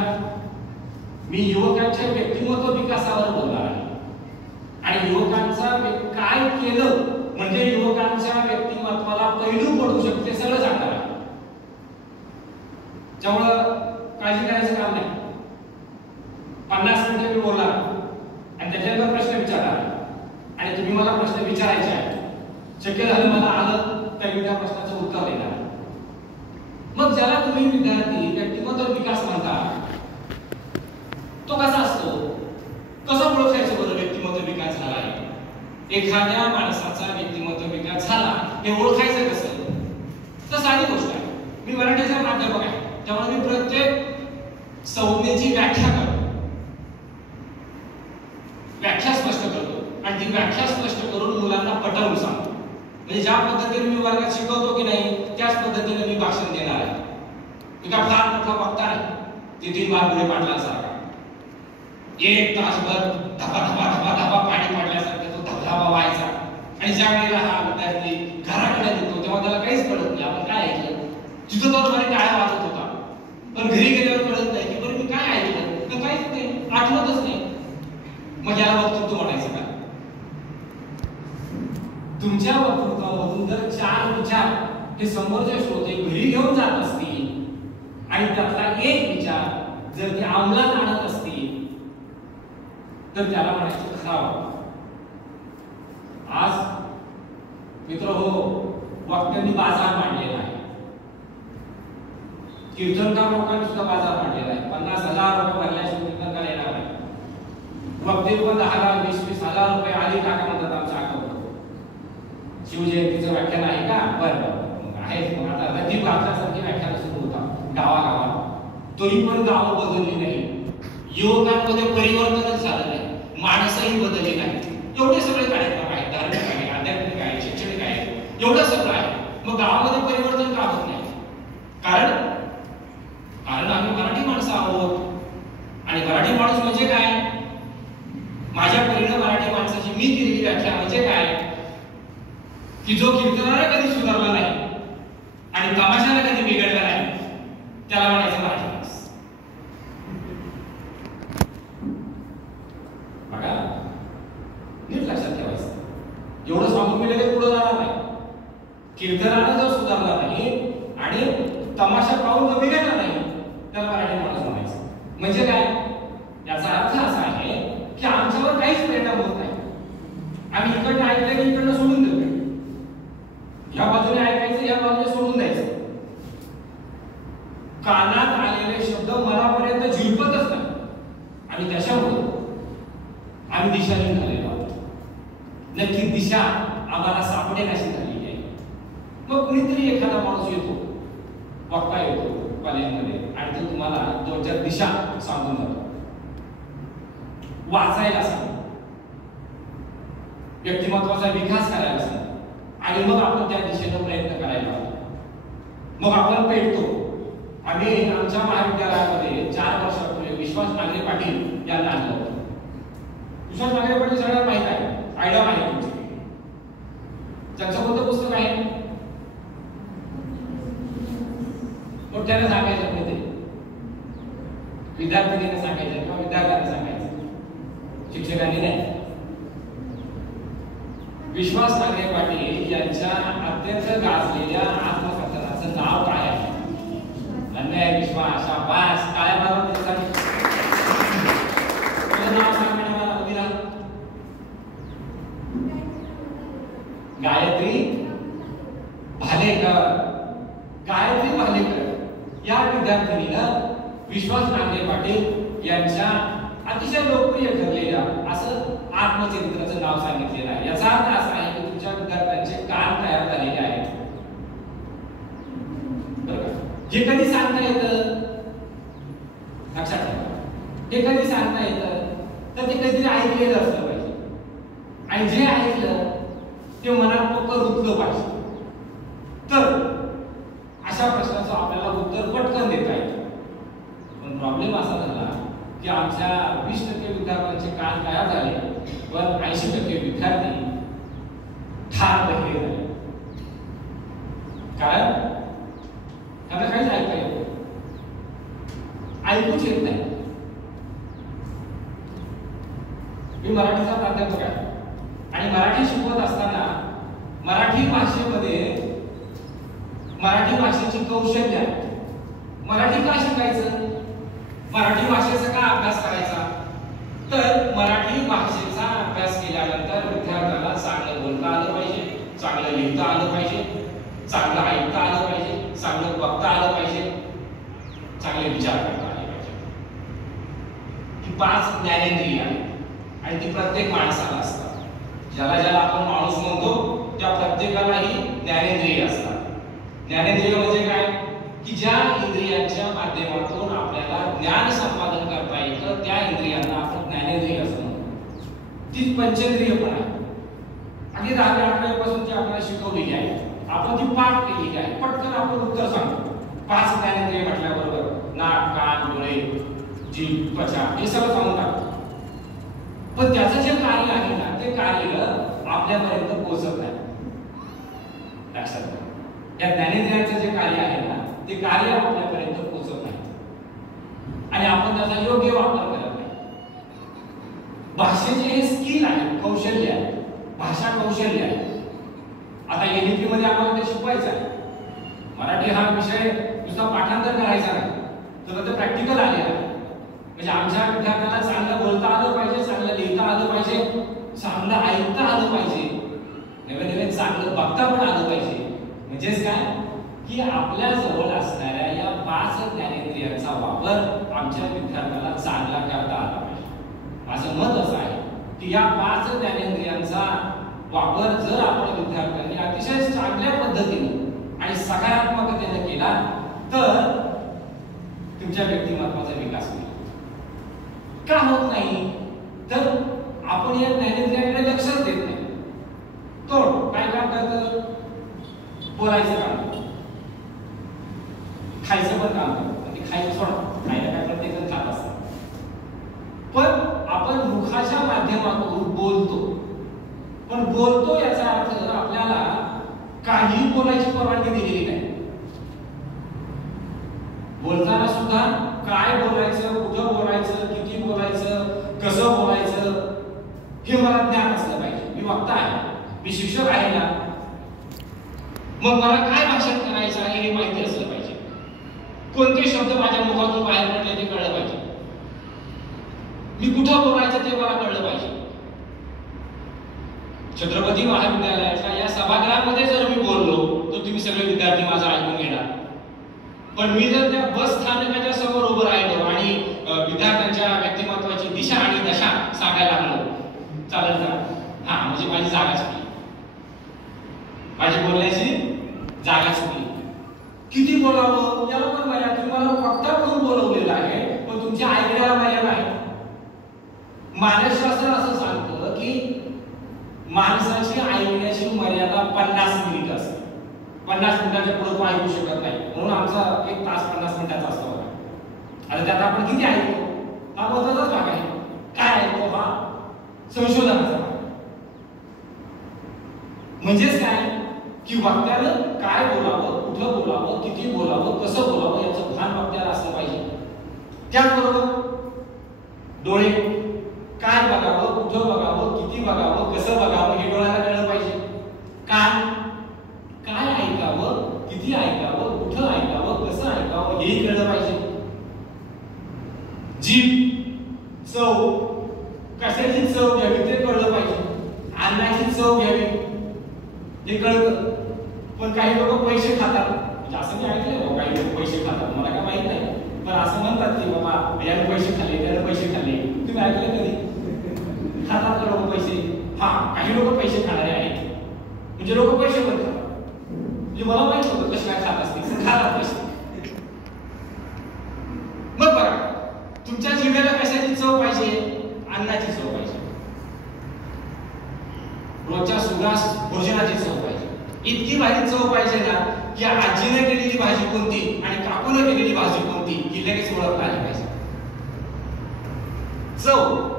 मी युवकांच्या व्यक्तिमत्व विकासावर बोलणार आहे. आणि युवकांचा काय केलं म्हणजे युवकांच्या व्यक्तिमत्वाला पैलू पडू शकते सगळं सांगणार आहे. त्यामुळं काळजी करायचं काम नाही. 50 मिनिटं मी बोलणार आणि त्याच्यानंतर प्रश्न विचारणार आणि तुम्ही मला प्रश्न विचारायचे आहे. शक्य झालं मला आलं तर मी त्या प्रश्नाचं उत्तर देणार. मग ज्याला तुम्ही विद्यार्थी व्यक्तिमत्व विकास म्हणता तो कसा असतो? कसं ओळखायचं बरं व्यक्तिमत्व विकास झाला आहे? एखाद्या माणसाचा व्यक्तिमत्व विकास झाला हे ओळखायचं कसं? तर साधी गोष्ट आहे, मी मराठीचा प्राध्यापक आहे, त्यामुळे मी प्रत्येक संज्ञेची व्याख्या करतो, व्याख्या स्पष्ट करतो आणि ती व्याख्या स्पष्ट करून मुलांना पटवून सांगतो. म्हणजे ज्या पद्धतीने मी वर्गात शिकवतो की नाही त्याच पद्धतीने मी भाषण देणार आहे. मी काय फार मोठा वक्ता नाही, नितीन बाबुळे पाटलांसारखा एक तासभर धबा धबा धबा धबा पाणी पडल्यासारखं तो धबधबा व्हायचा. आणि ज्या वेळेला हा विद्यार्थी घराकडे येतो तेव्हा त्याला काहीच कळत नाही आपण काय ऐकलं. तिथं तो बरे टाळ्या वाजत होता, पण घरी गेल्यावर कळत नाही की बरं मी काय ऐकलं, तर काहीच नाही, आठवतच नाही. मग याला वक्तृत्व म्हणायचं का? तुमच्या वक्तृत्वामधून जर 4 विचार हे समोरचे श्रोते घरी घेऊन जात असतील आणि त्यातला एक विचार जर ते अंमलात आणत असतील तर त्याला म्हणायचं खरा वक्ता. आज मित्र हो, वक्त्यांनी बाजार मांडलेला आहे, कीर्तनकार लोकांनी सुद्धा बाजार मांडलेला आहे. 50,000 रुपये भरल्याशिवाय कीर्तनकार येणार नाही. वक्ते पण 10,000 20,000 रुपये आधी टाका म्हणतात आमच्या अकाउंटवर. शिवजयंतीचं व्याख्यान आहे का? बरं आहे. मग आता रतीब घातल्यासारखी व्याख्यान सुरू होता गावागावात, तरी पण गावं बदलली नाही, युवकांमध्ये परिवर्तनच झालं नाही, माणसंही बदलली नाही. एवढे सगळे कार्यक्रम आहेत, धार्मिक आहे, आध्यात्मिक आहे, शैक्षणिक आहे, एवढं सगळं आहे. मग गावामध्ये परिवर्तन का होत नाही? कारण आम्ही मराठी माणसं आहोत. आणि मराठी माणूस म्हणजे काय? माझ्या परीने मराठी माणसाची मी केलेली व्याख्या म्हणजे काय की जो कीर्तनाला कधी सुधारला नाही आणि तमाशाला कधी बिघडला नाही त्याला म्हणायचं मराठी माणूस. बघा नीट लक्षात ठेवायचं. एवढं सांगून मी लगेच पुढे जाणार नाही. कीर्तनाला जर सुधारला नाही आणि तमाशा पाहून जर बिघडला नाही त्याला मराठी माणूस म्हणायचं. म्हणजे काय? याचा अर्थ असा आहे की आमच्यावर काहीच परिणाम होत नाही. आम्ही इकडनं ऐकलं की इकडनं सोडून देतो, या बाजूने ऐकायचं या बाजूने सोडून द्यायचं. कानात आलेले शब्द मनापर्यंत झिरपतच नाही आणि त्याच्यामुळे आम्ही दिशाहीन झालेलो आहोत. नक्की दिशा आम्हाला सापडे कशी झालेली आहे. मग कुणीतरी एखादा माणूस येतो, वक्ता येतो कॉलेजमध्ये आणि तो तुम्हाला 2-4 दिशा सांगून जातो, वाचायला सांग, व्यक्तिमत्वाचा विकास करायला सांग आणि मग आपण त्या दिशेने प्रयत्न करायला हवा. मग आपण पेटतो. आम्ही आमच्या महाविद्यालयामध्ये 4 वर्षापूर्वी विश्वास नागरे पाटील यांना आणलं होतं. विश्वास नागरे पाटील सगळ्यांना माहित आहे, आयडिया आहे तुमची. त्यांचं कोणतं पुस्तक आहे? मोठ्याने सांगायचं नाही, ते विद्यार्थ्यांनी सांगायचं किंवा विद्यार्थ्यांना सांगायचं, शिक्षकांनी नाही. विश्वास नागरे पाटील यांच्या अत्यंत गाजलेल्या आत्मकथनाचं नाव काय आहे? अन्याय विश्वास शाबास काय नाव त्याचं? नाव सांगण्याला विरा गायत्री भालेकर. गायत्री भालेकर या विद्यार्थिनीनं विश्वास नागरे पाटील यांच्या अतिशय लोकप्रिय ठरलेल्या असं आत्मचरित्राचं नाव सांगितलेलं आहे. याचा अर्थ असा आहे की तुमच्या विद्यार्थ्यांचे कान तयार झालेले आहेत. जे कधी सांगता येतं, लक्षात ठेवा, हे कधी सांगता येतं तर ते कधीतरी ऐकलेलं असलं पाहिजे आणि जे ऐकलं ते मनात पक्क रुतलं पाहिजे. तर अशा प्रश्नाचं आपल्याला उत्तर पटकन देता येतं. पण प्रॉब्लेम असा झाला की आमच्या 20% विद्यार्थ्यांचे कान तयार झाले पण 80% विद्यार्थी ठार बहिरे झाले. कारण त्यांना काहीच ऐकता येत नाही, ऐकूच येत नाही. मी मराठीचा प्राध्यापक आहे आणि मराठी शिकवत असताना मराठी भाषेमध्ये मराठी भाषेची कौशल्य आहे. मराठी का शिकायचं? मराठी भाषेचा का अभ्यास करायचा? तर मराठी भाषेचा अभ्यास केल्यानंतर विद्यार्थ्याला चांगलं बोलता आलं पाहिजे, चांगलं लिहिता आलं पाहिजे, चांगलं ऐकता आलं पाहिजे, चांगलं बघता आलं पाहिजे, चांगले विचार करता आले पाहिजे. ही 5 ज्ञानेंद्रिय आहेत आणि ती प्रत्येक माणसाला असतात. ज्याला ज्याला आपण माणूस म्हणतो त्या प्रत्येकालाही ज्ञानेंद्रिय असतात. ज्ञानेंद्रिय म्हणजे काय की ज्या इंद्रियांच्या माध्यमातून आपल्याला ज्ञान संपादन करता येतं त्या इंद्रियांना आपण ज्ञानेंद्रिय असं म्हणतो. ती पंचेंद्रिय पण आहे आणि 10-11 पासून ती आपल्याला शिकवलेली आहे. आपण ती पाठ केलेली आहे. पटकन आपण उत्तर सांगतो. 5 ज्ञानेंद्रिय म्हटल्याबरोबर नाक, कान, डोळे, जीभ, त्वचा हे सगळं सांगून टाकतो. पण त्याचं जे कार्य आहे ना ते कार्य आपल्यापर्यंत पोहोचत नाही. लक्षात घ्या. या ज्ञानेंद्रियांचं जे कार्य आहे ना ते कार्य आपल्यापर्यंत पोहोचत नाही आणि आपण त्याचा योग्य वापर करत नाही. भाषेचे हे स्किल आहे, कौशल्य आहे, भाषा कौशल्य आहे. आता एनईपी मध्ये आम्हाला ते शिकवायचं आहे. मराठी हा विषय नुसता पाठांतर करायचा नाही तर ते प्रॅक्टिकल आलेला आहे. म्हणजे आमच्या विद्यार्थ्यांना चांगलं बोलता आलं पाहिजे, चांगलं लिहिता आलं पाहिजे, चांगलं ऐकता आलं पाहिजे, नवे चांगलं बघता पण आलं पाहिजे. म्हणजेच काय की आपल्या जवळ असणाऱ्या या 5 ज्ञानेंद्रियांचा वापर आमच्या विद्यार्थ्याला चांगला करता आला पाहिजे. माझं मत असं आहे की या 5 ज्ञानेंद्रियांचा वापर जर आपण विद्यार्थ्यांनी अतिशय चांगल्या पद्धतीने आणि सकारात्मकतेने केला तर तुमच्या व्यक्तिमत्वाचा विकास होईल. का होत नाही तर आपण या ज्ञानेंद्रियांकडे लक्षच देत नाही. तो काय काम करतं? बोलायचं काम करतं, खायचं पण काम करतं. आणि खायचं सोडा, खायला काय प्रत्येक खात असतं. पण आपण मुखाच्या माध्यमातून बोलतो. पण बोलतो याचा अर्थ आपल्याला काही बोलायची परवानगी दिलेली नाही. बोलताना सुद्धा काय बोलायचं, कुठं बोलायचं, किती बोलायचं, कसं बोलायचं हे मला ज्ञान असलं पाहिजे. मी वक्ता आहे, मी शिक्षक आहे ना, मग मला काय भाषण करायचं आहे हे माहिती असलं पाहिजे. कोणते शब्द माझ्या मुखातून बाहेर पडले ते कळलं पाहिजे. मी कुठं बोलायचं ते मला कळलं पाहिजे. छत्रपती महाविद्यालयाच्या या सभागृहामध्ये जर मी बोललो तर तुम्ही सगळे विद्यार्थी माझं ऐकून घेणार. पण मी जर त्या बस स्थानकाच्या समोर उभं राहिलो आणि विद्यार्थ्यांच्या व्यक्तिमत्वाची दिशा आणि दशा सांगायला लागलो, चालेल का? हा, म्हणजे माझी जागा चुकली, माझी बोलण्याची जागा चुकली. किती बोलावं याला पण मर्यादा. तुम्हाला वक्ता म्हणून बोलवलेलं आहे पण तुमच्या ऐकण्याला मर्यादा आहे. मानसशास्त्र असं सांगतं की माणसाची ऐकण्याची मर्यादा 50 मिनिट असते. 50 मिनिटाच्या पुढे तो ऐकू शकत नाही. म्हणून आमचा 1 तास 50 मिनिटाचा असतो बघा. आता त्यात आपण किती ऐकतो हा महत्वाचाच भाग आहे. काय ऐकतो हा संशोधनाचा भाग. म्हणजेच काय की वक्त्यानं काय बोलावं, कुठं बोलावं, किती बोलावं, कसं बोलावं याचं भान वक्त्याला असलं पाहिजे. त्याचबरोबर डोळे काय बघावं, कुठं बघावं, किती बघावं, कसं बघावं हे डोळ्याला कळलं पाहिजे. कान काय ऐकावं, किती ऐकावं, कुठं ऐकावं, कसं ऐकावं हेही कळलं पाहिजे. जीभ, चव, कशाची चव घ्यावी ते कळलं पाहिजे. अन्नाची चव घ्यावी हे कळतं. पण काही लोक पैसे खातात. म्हणजे असं मी ऐकलंय, काही लोक पैसे खातात, मला काय माहित नाही, पण असं म्हणतात की बाबा याने पैसे खाल्ले, त्याने पैसे खाल्ले. तुम्ही ऐकलं कधी? खातात का लोक पैसे? हा, काही लोक पैसे खाणारे आहेत. म्हणजे लोक पैसे पण खातात. म्हणजे मला माहित होतं कसे काय खात असतील, खातात पैसे. मग बघा, तुमच्या जिभेला कशाची चव पाहिजे? अन्नाची चव पाहिजे. रोजच्या सुगास भोजनाची चव पाहिजे. इतकी भारी चव पाहिजे ना की आजीने केलेली भाजी कोणती आणि काकूने केलेली भाजी कोणती ही लगेच ओळखता आली पाहिजे. चव.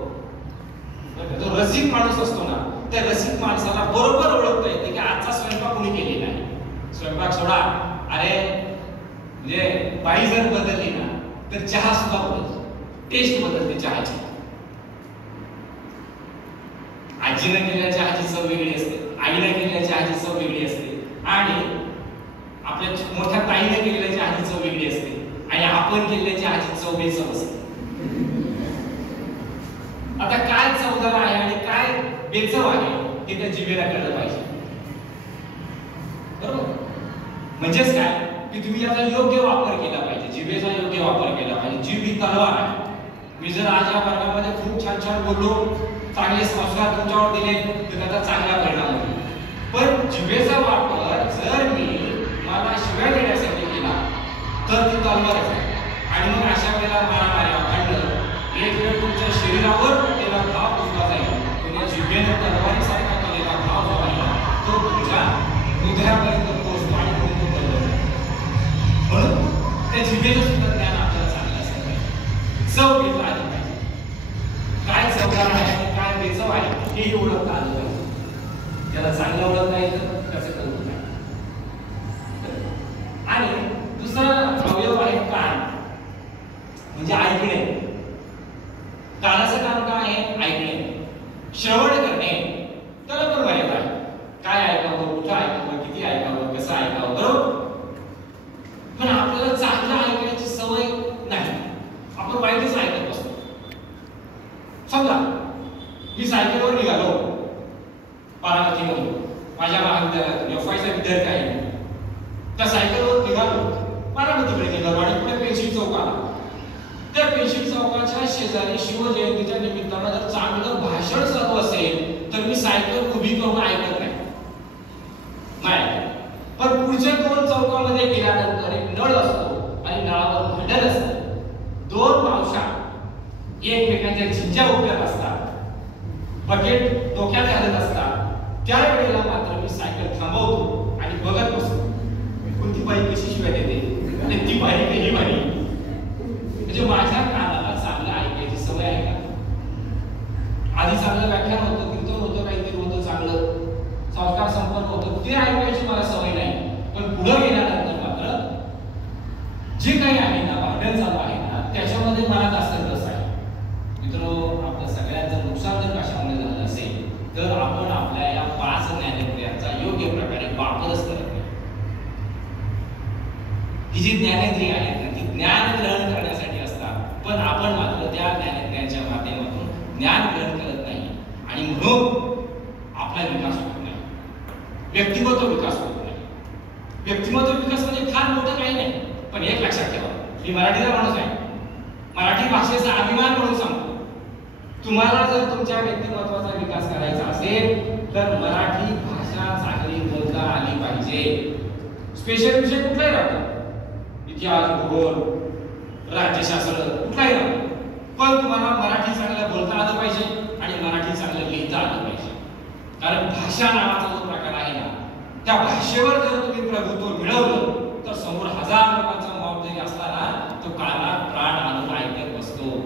जो रसिक माणूस असतो ना त्या रसिक माणसाला बरोबर ओळखता येते की आजचा स्वयंपाक कोणी केलेला आहे. स्वयंपाक सोडा, अरे म्हणजे बाई जर बदलली ना तर चहा सुद्धा बदलतो, टेस्ट बदलते चहाची. आजीने केलेल्या चहाची चव वेगळी असते, आईने केलेल्या चहाची चव वेगळी असते आणि आपल्या मोठ्या ताईने केलेल्या चहाची चव वेगळी असते आणि आपण केलेल्या चहाची चव बेचव असते. आता काय चवदार आहे आणि काय बेचव आहे हे त्या जिभेला कळलं पाहिजे. बरोबर? म्हणजेच काय की तुम्ही याचा योग्य वापर केला पाहिजे. जिभेचा योग्य वापर केला पाहिजे. जीभ ही तलवार आहे. मी जर आज या वर्गामध्ये खूप छान छान बोललो, चांगले संस्कार तुमच्यावर दिले तर त्याचा चांगला परिणाम होईल. पण जिभेचा वापर जर मी मला शिव्या तर ती तलवारच आहे. आणि मग अशा वेळेला मारामाऱ्या भांडणं एक वेळ तुमच्या शरीरावर केलेला घाव पुसला जाईल, पण या जिभेने तलवारीसारखा केलेला घाव जो आहे तो तुमच्या हृदयापर्यंत पोहोचतो आणि तो बरोबर. म्हणून त्या जिभेचं सुद्धा ज्ञान आपल्याला चांगलं असलं पाहिजे. चव घेता आली पाहिजे, काय चवदार आहे आणि काय बेचव आहे हेही ओळखता आलं पाहिजे. ज्याला चांगलं ओळखता येतं त्याचं कौतुक आहे. आणि दुसरा अवयव आहे कान, म्हणजे ऐकणे. कानाचं काम काय आहे? ऐकणे, श्रवण करणे. त्याला पण माहित आहे काय ऐकावं, कुठं ऐकावं, किती ऐकावं, कसं ऐकावं, बरोबर. पण आपल्याला चांगलं ऐकण्याची सवय नाही, आपण वाईटच ऐकत असतो. समजा मी सायकलवर निघालो बारामतीमधून, माझ्या महाविद्यालयात एफआयचा विद्यार्थी आहे, त्या सायकलवर निघालो बारामतीकडे निघालो आणि पुढे पेन्सिल चौक आला. त्या पेन्सिल चौकाच्या शेजारी शिवजयंतीच्या निमित्तानं जर चांगलं भाषण चालू असेल तर मी सायकल उभी करून ऐकत नाही. पण पुढच्या 2 चौकामध्ये गेल्यानंतर एक नळ असतो आणि नळावर भांडण असतं. 2 मावशा एकमेकांच्या झिंज्या उभ्या असतात, बकेट डोक्यात घालत असतात. त्यावेळेला मात्र मी सायकल थांबवतो आणि बघत बसतो कोणती बाई कशी शिवाय देते आणि ती बाई ही बाई. म्हणजे माझ्या कानाला चांगलं ऐकायची सवय आहे का? आधी चांगलं व्याख्यान होतं, कीर्तन होतं, काहीतरी होतं, चांगलं संस्कार संपन्न होतं, ते ऐकायची मला सवय नाही. पण पुढे गेल्यानंतर मात्र जे काही आहे ना, भांडण चालू आहे ना, त्याच्यामध्ये मला जास्त रस आहे. मित्रांनो, आपल्या सगळ्यांचं नुकसान जर कशामुळे झालं असेल तर आपण आपल्या या 5 ज्ञानेंद्रियांचा योग्य प्रकारे वापरच करत नाही. ही जी ज्ञानेंद्रिय आहेत ना, ती ज्ञान ग्रहण करण्यासाठी असतात, पण आपण मात्र त्या ज्ञानेंद्रियांच्या माध्यमातून ज्ञान ग्रहण करत नाही आणि म्हणून आपला विकास होत नाही, व्यक्तिमत्व विकास होत नाही. व्यक्तिमत्व विकास म्हणजे फार मोठं काही नाही, पण एक लक्षात ठेवा, मी मराठीचा माणूस आहे, मराठी भाषेचा अभिमान म्हणून सांगतो. तुम्हाला जर तुमच्या व्यक्तिमत्वाचा विकास करायचा असेल तर मराठी भाषा चांगली बोलता आली पाहिजे. स्पेशल विषय कुठलाही राहतो, इतिहास, भूगोल, राज्यशास्त्र, कुठलाही राहतो, पण तुम्हाला मराठी चांगलं बोलता आलं पाहिजे आणि मराठी चांगलं लिहिता आलं पाहिजे. कारण भाषा नावाचा जो प्रकार आहे ना, त्या भाषेवर जर तुम्ही प्रभुत्व मिळवलं तर समोर 1000 लोकांचा मॉब जरी असला ना, तो कानात प्राण आणून ऐकत बसतो.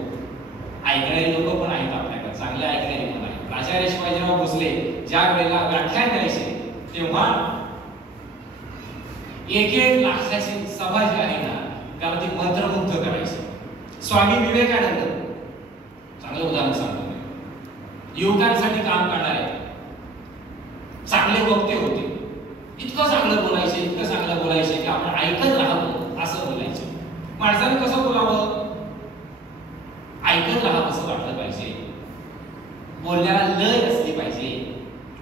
ऐकणारी लोक पण आहेत आपल्याकडे, चांगले ऐकणारी पण आहेत. आचार्य शिवाजीराव भोसले ज्या वेळेला व्याख्यान द्यायचे तेव्हा 1-1 लाखाची सभा जी आहे ना, त्याला ती मंत्रमुग्ध करायची. स्वामी विवेकानंद चांगलं उदाहरण सांगतो, युवकांसाठी काम करणारे चांगले वक्ते होते. इतकं चांगलं बोलायचे, इतकं चांगलं बोलायचे की आपण ऐकत राहावं असं बोलायचे. माणसाने कसं बोलावं? ऐकत राहावं असं वाटलं पाहिजे. बोलण्याला लय असली पाहिजे,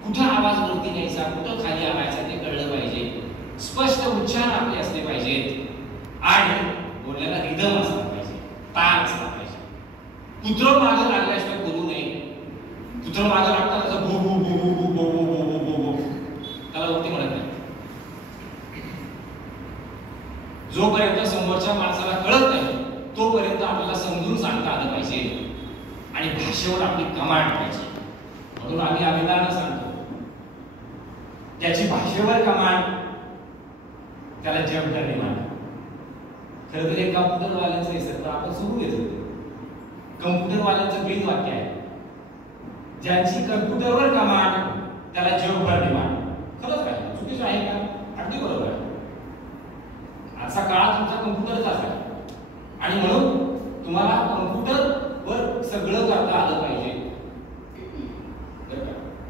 कुठं आवाज वरती न्यायचा, कुठं खाली आणायचा ते कळलं पाहिजे. स्पष्ट उच्चार आपले असले पाहिजेत आणि बोलण्याला रिदम असला पाहिजे, ताल असला पाहिजे. कुत्रं मागं लागल्याशिवाय बोलू नये. कुत्रं मागं लागतं त्याचं भू भू भू भू भू भू भू भू भू भू, त्याला वक्ती म्हणत नाही. जोपर्यंत समोरच्या माणसाला कळत नाही तोपर्यंत आपल्याला समजून सांगता आलं पाहिजे आणि भाषेवर आपली कमांड पाहिजे. म्हणून आम्ही अभिमानानं सांगतो, त्याची भाषेवर कमांड त्याला जग करणे मांड. खरं तर एक कम्प्युटरवाल्यांचं हे तर आपण सुरू घेत होतो. कम्प्युटरवाल्यांचं ब्रीद वाक्य आहे, ज्यांची कम्प्युटरवर कमांड त्याला जगभर डिमांड. खरंच काय चुकीचं आहे का? अगदी बरोबर आहे. आजचा काळ तुमचा कम्प्युटरचाच आहे आणि म्हणून तुम्हाला कम्प्युटरवर सगळं करता आलं पाहिजे.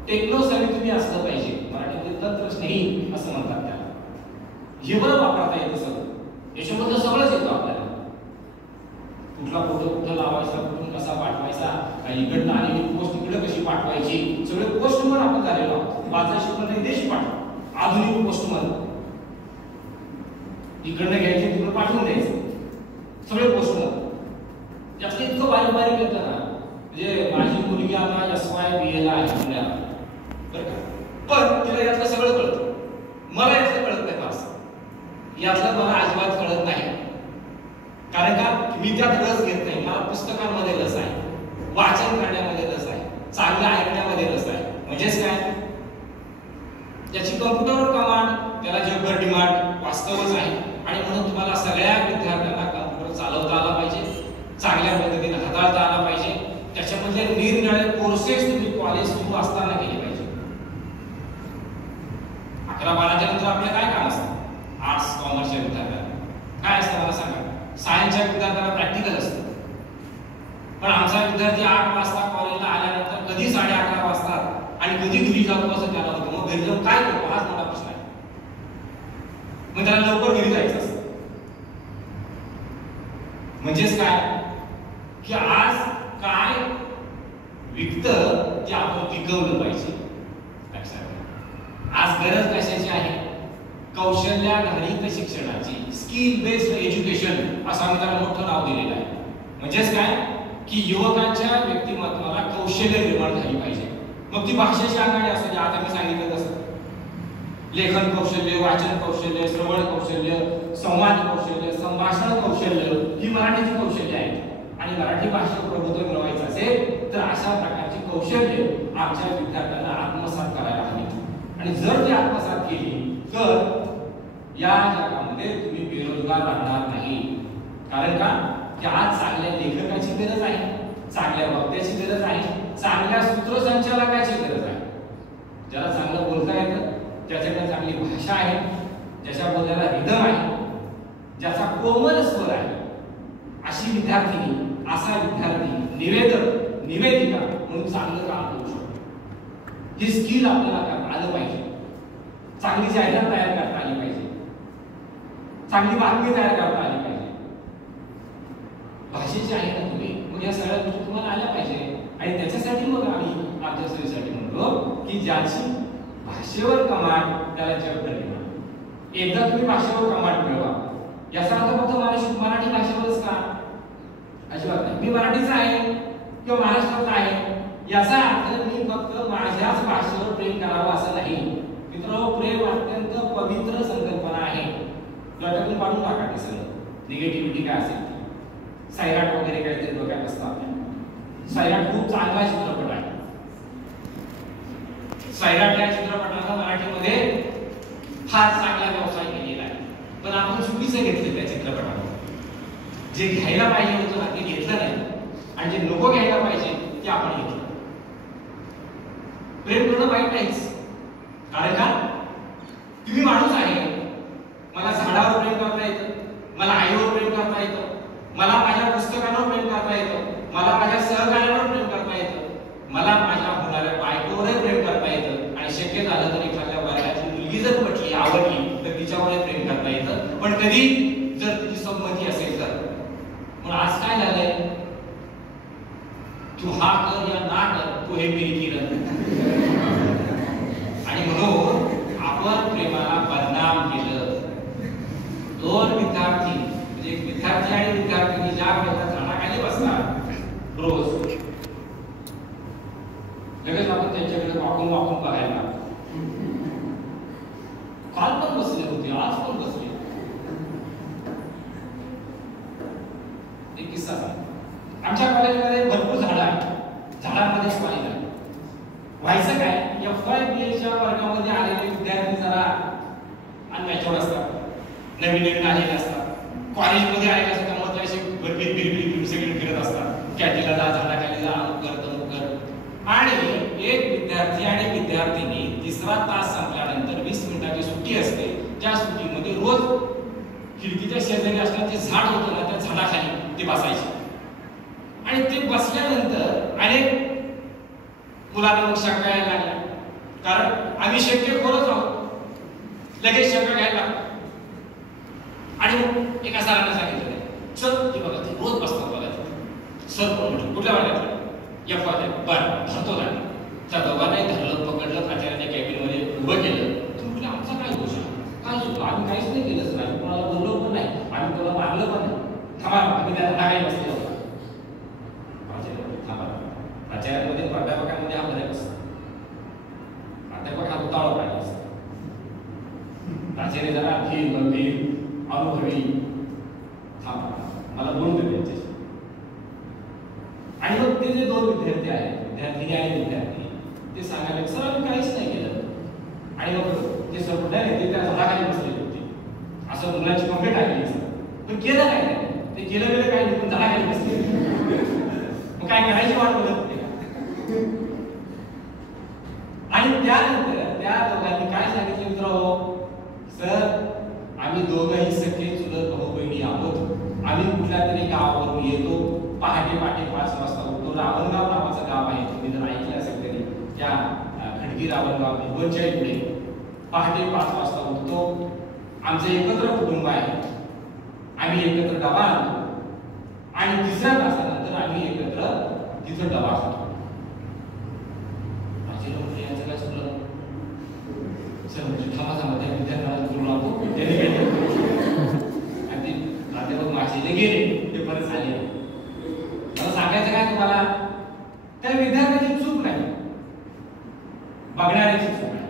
टेक्नो savvy तुम्ही असलं पाहिजे. मराठीमध्ये तंत्रस्नेही असं म्हणतात त्याला. हे बरं वापरता येतं सगळं, याच्यामध्ये सगळंच येतं आपल्याला. कुठला फोटो कुठं लावायचा, कुठून कसा पाठवायचा, इकडनं आलेली पोस्ट इकडे कशी पाठवायची, सगळे पोस्टमन आपण झालेलो आहोत. वाचायची पण नाही, देश पाठव, आधुनिक पोस्टमन. इकडनं घ्यायचे तिकडे पाठवून द्यायचं, सगळे पोस्टमन. यातलं इतकं बारीक बारीक येतं ना, म्हणजे माझी मुलगी आता SYBA ला आहे पुण्याला, बरं का, पण तिला यातलं सगळं कळतं. मला यातलं कळत नाही. फास यातलं मला अजिबात कळत नाही. त्यात रस घेत नाही, मला पुस्तकांमध्ये रस आहे, वाचन करण्यामध्ये रस आहे, चांगलं ऐकण्यामध्ये रस आहे. म्हणजेच काय, त्याची कम्प्युटरवर कमांड, त्याला जगभर डिमांड वास्तवच आहे. आणि म्हणून तुम्हाला सगळ्या विद्यार्थ्यांना कम्प्युटर चालवता आला पाहिजे, चांगल्या पद्धतीने हाताळता आला पाहिजे. त्याच्यामध्ये निरनिराळे कोर्सेस तुम्ही कॉलेज सुरू असताना केले पाहिजे. 11-12च्या नंतर आपलं काय काम असतं? आर्ट्स कॉमर्सच्या विद्यार्थ्यांना काय असतं मला सांगा? सायन्सच्या विद्यार्थ्यांना प्रॅक्टिकल असतं. पण आमचा विद्यार्थी 8 वाजता कॉलेजला आल्यानंतर कधी 11:30 वाजतात आणि कधी घरी जातो असं त्याला होतं. मग घरी जाऊन काय करतो हाच मोठा प्रश्न आहे. मग त्याला लवकर घरी जायचं असतं. म्हणजेच काय की आज काय विकतं ते आपण विकवलं पाहिजे. आज गरज कशाची आहे? कौशल्याधारित शिक्षणाची, स्किल बेस्ड एज्युकेशन असं आम्ही त्याला मोठं नाव दिलेलं आहे. म्हणजेच काय की युवकांच्या व्यक्तिमत्वाला कौशल्य निर्माण झाली पाहिजे. मग ती भाषेची आघाडी असते, आता मी सांगितलं तसं लेखन कौशल्य, वाचन कौशल्य, श्रवण कौशल्य, संवाद कौशल्य, संभाषण कौशल्य ही मराठीची कौशल्य आहेत. आणि मराठी भाषेवर प्रभुत्व मिळवायचं असेल तर अशा प्रकारची कौशल्य आमच्या विद्यार्थ्यांना आत्मसात करायला हवी. आणि जर ती आत्मसात केली तर या जगामध्ये तुम्ही बेरोजगार राहणार नाही. कारण का की आज चांगल्या लेखकाची गरज आहे, चांगल्या वक्त्याची गरज आहे, चांगल्या सूत्रसंचालकाची गरज आहे. ज्याला चांगलं बोलता येतं, ज्याच्याकडे चांगली भाषा आहे, ज्याच्या बोलण्याला रिदम आहे, ज्याचा कोमल स्वर आहे, अशी विद्यार्थिनी, असा विद्यार्थी, निवेदक, निवेदिका म्हणून चांगलं काम करू शकतो. ही स्किल आपल्याला आलं पाहिजे. चांगली जाहिरात तयार करता आली पाहिजे, चांगली बातमी तयार करता आली पाहिजे. भाषेची आहे ना तुम्ही, मग या सगळ्या गोष्टी तुम्हाला आल्या पाहिजे. आणि त्याच्यासाठी मग आम्ही आमच्या सोयीसाठी म्हणतो की ज्याची भाषेवर कमांड त्याला जग मिळणार. एकदा तुम्ही भाषेवर कमांड मिळवा, याचा अर्थ फक्त मराठी भाषेवरच का? अजिबात नाही. मी मराठीचा आहे किंवा महाराष्ट्राचा आहे याचा अर्थ मी फक्त माझ्याच भाषेवर प्रेम करावं असं नाही. मित्रांनो, प्रेम अत्यंत पवित्र संकल्पना आहे. डोक्यातून काढून टाका ते सगळं निगेटिव्हिटी काय असेल. सैराट वगैरे काहीतरी डोक्यात असतं आपल्या. सैराट खूप चांगला चित्रपट आहे. सैराट या चित्रपटाचा मराठीमध्ये फार चांगला व्यवसाय केलेला आहे. पण आपण चुकीचं घेतलं त्या चित्रपटावर. जे घ्यायला पाहिजे होतं ना ते घेतलं नाही, आणि जे नको घ्यायला पाहिजे ते आपण घेतलं. प्रेम करणं वाईट नाहीच. कारण का तुम्ही माणूस आहे. मला झाडावर प्रेम करता येतं, मला आईवर प्रेम करता येतं, मला माझ्या पुस्तकांवर प्रेम करता येतं, मला माझ्या सहकार्यावर प्रेम करता येतं, मला माझ्या होणाऱ्या बायकोवर प्रेम करता येतं. आणि शक्य झालं तर एखाद्या वर्गाची मुलगी जर पटली, आवडली तर तिच्यावर प्रेम करता येतं. पण कधी जर तिची संमती असेल तर. पण आज काय झालंय, तू हा कर या ना कर, तू हे मेरी किरण. आणि म्हणून आपण प्रेमाला बदनाम केलं. दोन विद्यार्थी, म्हणजे एक विद्यार्थी आणि विद्यार्थिनी ज्या वेळेला झाडाखाली बसतात रोज, लगेच आपण त्यांच्याकडे वाकून वाकून बघायला लागतो. काल पण बसले होते, आज पण बसले. एक किस्सा आमच्या कॉलेजमध्ये भरपूर झाडं आहेत. झाडांमध्येच पाणी आहे. व्हायचं काय, FYBA वर्गामध्ये आलेले विद्यार्थी जरा अनमॅच्युअर्ड असतात, नवीन नवीन आलेले असतात. कॉलेजमध्ये आलेले असतात त्यामुळे ते असे भरपूर बिलबिल सगळे फिरत असतात. कॅन्टीनला जा, झाडाखाली जा, अमुक कर तमुक कर. आणि एक विद्यार्थी आणि विद्यार्थिनी तिसरा तास संपल्यानंतर 20 मिनिटाची सुट्टी असते. त्या सुट्टीमध्ये रोज खिडकीच्या शेजारी असणारे जे झाड होतं ना, त्या झाडाखाली ते बसायचे. आणि ते बसल्यानंतर अनेक मुलांना मग शंका यायला लागल्या. कारण आम्ही शंकेखोरच आहोत, लगेच शंका घ्यायला लागतो. आणि मग एका सरांना सांगितलं, सर ते बघा ते रोज बसतात बघा. सर कोण म्हटलं, कुठल्या वर्गात? बरं धरतो ना. त्या दोघांनाही धरलं, पकडलं, प्राचार्याच्या कॅबिनमध्ये उभं केलं. म्हटलं आमचा काय दोष आहे, काय चुकलं, आम्ही काहीच नाही केलंच नाही, कोणाला बोललो पण नाही, आम्ही कोणाला मारलं पण नाही. थांबा, आम्ही त्याला टाकायला बसले होतो. थांबा, प्राचार्यांमध्ये प्राध्यापकांमध्ये हा फरक असतो. प्राध्यापक हा उतावळा प्राणी असतो. प्राचार्य जरा धीर गंभीर अनुभवी. थांबा, मला बोलून देते त्यांच्याशी. वर्गातले जे 2 विद्यार्थी आहेत, विद्यार्थिनी आणि विद्यार्थी, ते सांगायला सर आम्ही काहीच नाही केलं. आणि मग ते सर म्हणाले ते त्या झाडाखाली बसलेले होते, असं मुलांची कंप्लेंट आलेली सर, पण केलं काय नाही, ते केलं गेलं काय नाही, पण झाडाखाली बसले. मग काय करायची वाट बघत होते का? आणि त्यानंतर त्या दोघांनी काय सांगितलं मित्रांनो, सर आम्ही दोघंही सख्खे चुलत भाऊ बहिणी आहोत, आम्ही कुठल्या तरी गावावरून येतो, पहाटे 5 वाजता उठतो. रावणगाव नावाचं गाव आहे, तुम्ही जर ऐकलं असेल तरी, त्या खडकी रावणगाव भिवंच्या इकडे पहाटे 5 वाजता उठतो. आमचं एकत्र कुटुंब आहे, आम्ही एकत्र डबा आणतो आणि 3ऱ्या तासानंतर आम्ही एकत्र तिथं डबा खातो. माझे लोक यांचं काय चुकलं सर, म्हणजे थांबा त्या विद्यार्थ्याला करून लावतो आणि ते प्राध्यापक माझे गेले, ते परत आले. मला सांगायचं काय तुम्हाला, त्या विद्यार्थ्याची चूक नाही, बघणाऱ्याची चूक आहे.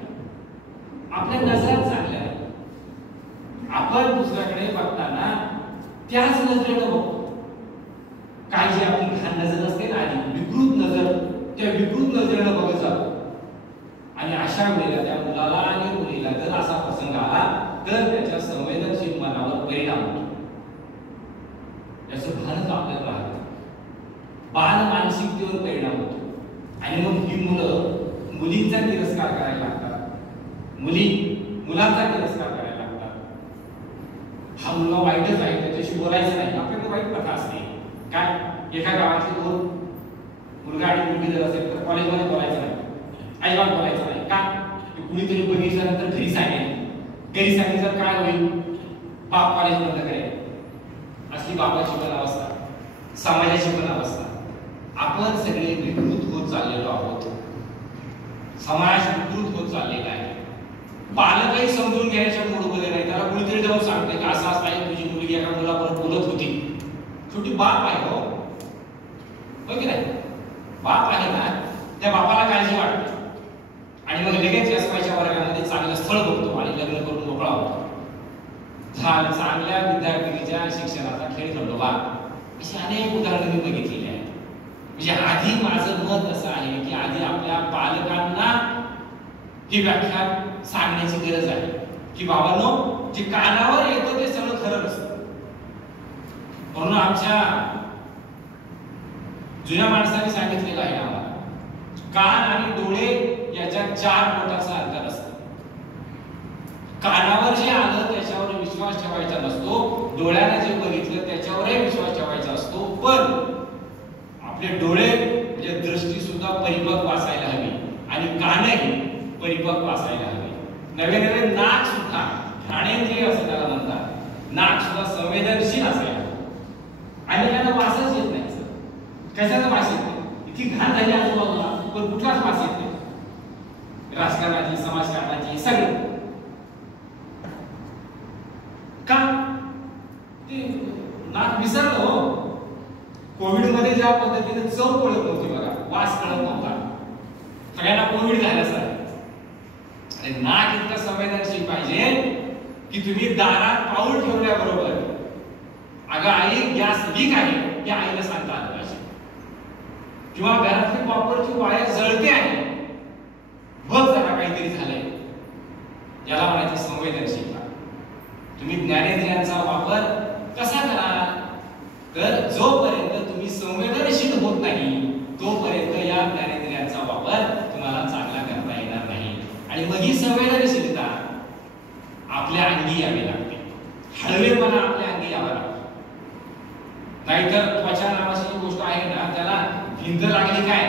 आपल्या नजरा चांगल्या नाही, आपण दुसऱ्याकडे बघताना त्याच नजरेनं बघतो. काय जी आपली घाण नजर असते ना, आणि विकृत नजर, त्या विकृत नजरेनं बघत जातो. आणि अशा वेळेला त्या मुलाला आणि मुलीला जर असा प्रसंग आला तर त्याच्या संवेदनशील मनावर परिणाम होतो. याचं भानच आपल्याला राहतं, बाल मानसिकतेवर परिणाम होतो. आणि मग ही मुलं मुलींचा तिरस्कार करायला लागतात, मुली मुलांचा तिरस्कार करायला लागतात. हा मुलगा वाईटच आहे, त्याच्याशी बोलायचं नाही. आपल्याकडे वाईट प्रथा असते काय, एका गावातले 2 मुलगा आणि मुलगी जर असेल तर कॉलेजमध्ये बोलायचं नाही, अजिबात बोलायचं नाही. का, कुणीतरी बघितल्यानंतर घरी सांगितलं काय होईल, बाप कॉलेज बंद करेल. असली बापाची पण अवस्था, समाजाची पण अवस्था. आपण सगळे विकृत होत चाललेलो आहोत, समाज विकृत होत चाललेला आहे. पालकही समजून घेण्याच्या मूडमध्ये नाही. त्याला कुणीतरी जाऊन सांगते की असं असं आहे, तुझी मुलगी एका मुलाबरोबर बोलत होती. शेवटी बाप आहे हो की नाही, बाप आहे ना, त्या बापाला काळजी वाटते आणि मग लगेच एसवायच्या वर्गामध्ये चांगलं स्थळ बघतो आणि लग्न करून मोकळा होतो. चांगल्या विद्यार्थिनीच्या शिक्षणाचा खेळ खंडोबा, अशी अनेक उदाहरणं मी बघितलेली आहेत. म्हणजे आधी माझं मत असं आहे की आधी आपल्या पालकांना ही व्याख्या सांगण्याची गरज आहे की बाबांनो, जे कानावर येतं ते सगळं खरं नसतं. म्हणून आमच्या जुन्या माणसाने सांगितलेलं आहे आम्हाला, कान आणि डोळे याच्यात 4 बोटाचं अंतर असतं. कानावर जे आलं त्याच्यावर विश्वास ठेवायचा नसतो, डोळ्याने जे बघितलं त्याच्यावरही विश्वास ठेवायचा असतो. पण आपले डोळे म्हणजे दृष्टी सुद्धा परिपक्व असायला हवी आणि कानही परिपक्व असायला हवी. नवे नवे नाक सुद्धा, घ्राणेंद्रिय असं त्याला म्हणतात, नाक सुद्धा संवेदनशील असायला. आणि त्यांना वासच येत नाही. कशाचा वास येत नाही, इतकी घाण झाली आजूबाजूला, पण कुठलाच वास येत नाही. राजकारणाची, समाजकारणाची, सगळं का ते नाक विसरलं हो. कोविड मध्ये ज्या पद्धतीने चव कळत नव्हती बघा, वास कळत नव्हता, सगळ्यांना कोविड झालं सर. आणि नाक इतकं संवेदनशील पाहिजे की तुम्ही दारात पाऊल ठेवल्याबरोबर अगं आई गॅस लीक आहे या आईला सांगता आलं पाहिजे, किंवा घरातली कॉपरची वायर जळते आहे, बघ जरा काहीतरी झालंय. याला म्हणायची संवेदनशीलता. तुम्ही ज्ञानेंद्रियांचा वापर कसा करा, तर जोपर्यंत तुम्ही संवेदनशील होत नाही तोपर्यंत या ज्ञानेंद्रियांचा वापर तुम्हाला चांगला करता येणार नाही. आणि मग ही संवेदनशीलता आपल्या अंगी यावी लागते, हळवेपणा आपल्या अंगी यावा लागतो. नाहीतर त्वचा नावाची जी गोष्ट आहे ना, त्याला भिंत लागली काय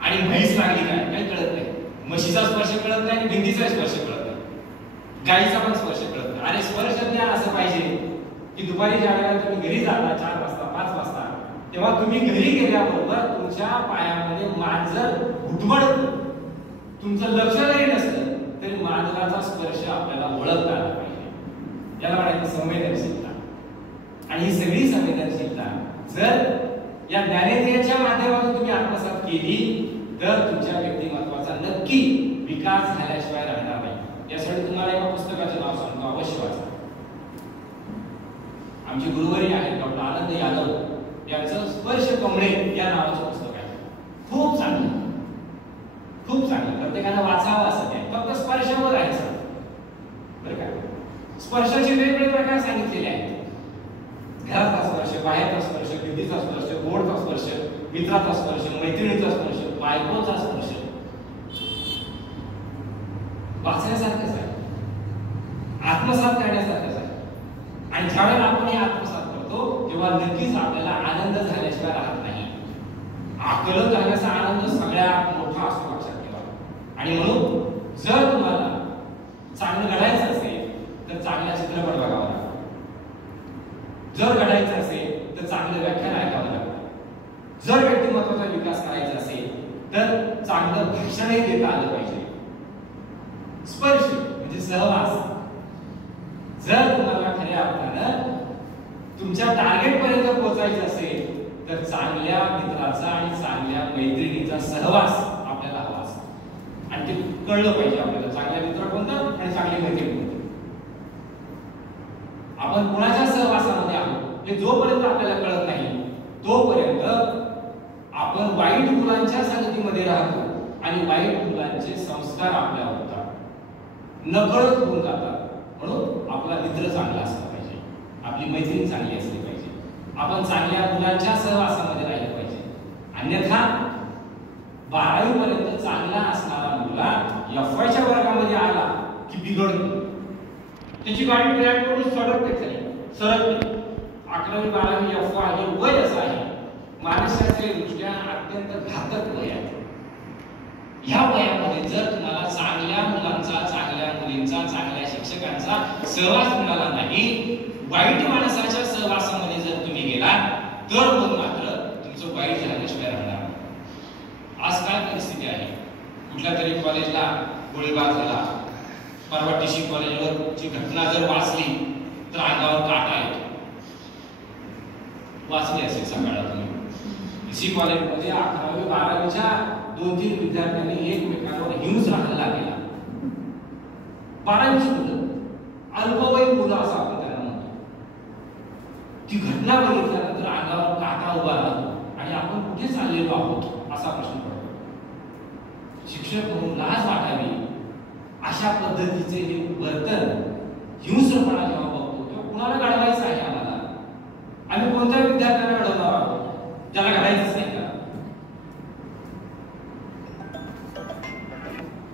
आणि म्हैस लागली काय काही कळत नाही. म्हशीचा स्पर्श कळत नाही आणि भिंतीचा स्पर्श कळत नाही, गाईचा पण स्पर्श कळत नाही. आणि स्पर्श ज्ञान असं पाहिजे की दुपारी ज्या वेळेला तुम्ही घरी जाता 4 वाजता 5 वाजता, तेव्हा तुम्ही घरी गेल्याबरोबर तुमच्या पायामध्ये मांजर घुटमळत, तुमचं लक्ष जरी नसलं तरी मांजराचा स्पर्श आपल्याला ओळखता आला पाहिजे. याला म्हणायचं संवेदनशीलता. आणि ही सगळी संवेदनशीलता जर या ज्ञानेंद्रियाच्या माध्यमातून तुम्ही आत्मसात केली तर तुमच्या व्यक्तिमत्वाचा नक्की विकास झाल्याशिवाय राहणार नाही. यासाठी तुम्हाला एका पुस्तकाचे नाव सांगतो, अवश्य वाचा. आमचे गुरुवर्य आहेत डॉक्टर आनंद यादव यांचं स्पर्श कमळे या नावाचं पुस्तक आहे. खूप चांगलं, खूप चांगलं, प्रत्येकानं वाचावं असं नाही, फक्त स्पर्शावर राहायचं बरं का. स्पर्शाचे वेगवेगळे प्रकार सांगितलेले आहेत. घराचा स्पर्श, बाहेरचा स्पर्श, भिंतीचा स्पर्श, बोर्डचा स्पर्श, मित्राचा स्पर्श, मैत्रिणीचा स्पर्श, बायकोचा स्पर्श. वाचण्यासारखंच आहे, आत्मसात करण्यासारखंच आहे. आणि ज्यावेळेला आपण हे आत्मसात करतो तेव्हा नक्कीच आपल्याला आनंद झाल्याशिवाय राहत नाही. आकलन झाल्याचा आनंद सगळ्यात मोठा असतो, लक्षात ठेवा. आणि म्हणून जर तुम्हाला चांगलं घडायचं असेल तर चांगला चित्रपट बघावा लागतो. जर घडायचं असेल तर चांगलं व्याख्यान ऐकावं लागतं. जर व्यक्तिमत्वाचा विकास करायचा असेल तर चांगलं भाषणही देता आलं पाहिजे. स्पर्श म्हणजे सहवास. जर तुम्हाला खऱ्या अर्थानं तुमच्या टार्गेट पर्यंत पोहोचायचं असेल तर चांगल्या मित्राचा आणि चांगल्या मैत्रिणीचा सहवास आपल्याला हवा असतो. आणि ते कळलं पाहिजे आपल्याला, चांगल्या मित्र कोणतं आणि चांगली मैत्रीण कोणती. आपण कुणाच्या सहवासामध्ये आहोत हे जोपर्यंत आपल्याला कळत नाही तोपर्यंत आपण वाईट मुलांच्या संगतीमध्ये राहतो आणि वाईट मुलांचे संस्कार आपल्यावर होतात, नकळत होऊन जातात. म्हणून आपला मित्र चांगला असला पाहिजे, आपली मैत्रीण चांगली असली पाहिजे, आपण चांगल्या मुलांच्या सहवासामध्ये राहिलं पाहिजे. अन्यथा 12वी पर्यंत चांगला असणारा मुलगा एफ-वायच्या वर्गामध्ये आला की बिघडतो. त्याची गाडी ट्रॅक करून सरकते, सरकते. 11वी 12वी एफ-वाय हे वय असं आहे, मानसशास्त्रीय दृष्ट्या अत्यंत घातक वय आहे. ह्या वयामध्ये जर तुम्हाला चांगल्या मुलांचा, चांगल्या मुलींचा, चांगल्या शिक्षकांचा सहवास मिळाला नाही, वाईट माणसाच्या सहवासामध्ये जर तुम्ही गेला तर मग मात्र तुमचं वाईट झाल्याशिवाय राहणार. आज काय परिस्थिती आहे, कुठल्या तरी कॉलेजला गोळीबार झाला, परवा टीसी कॉलेजवर ची घटना जर वाचली तर अंगावर काटा येतो. वाचली असेल सकाळला तुम्ही. टीसी कॉलेजमध्ये 11वी 12वीच्या 2-3 विद्यार्थ्यांनी एकमेकांवर हिंसक हल्ला केला. 12वीची मुलं, अल्पवयीन मुलं असं आपण त्यांना म्हणतो. ती घटना बघितल्यानंतर अंगावर काटा उभा राहतो आणि आपण कुठे चाललेलो आहोत असा प्रश्न पडतो. शिक्षक म्हणून लाज वाटावी अशा पद्धतीचे हे वर्तन, हिंसकपणा जेव्हा बघतो तेव्हा कुणाला घडवायचं आहे आम्हाला? आम्ही कोणत्या विद्यार्थ्यांना घडवणार आहोत? त्याला घडायचंच नाही का?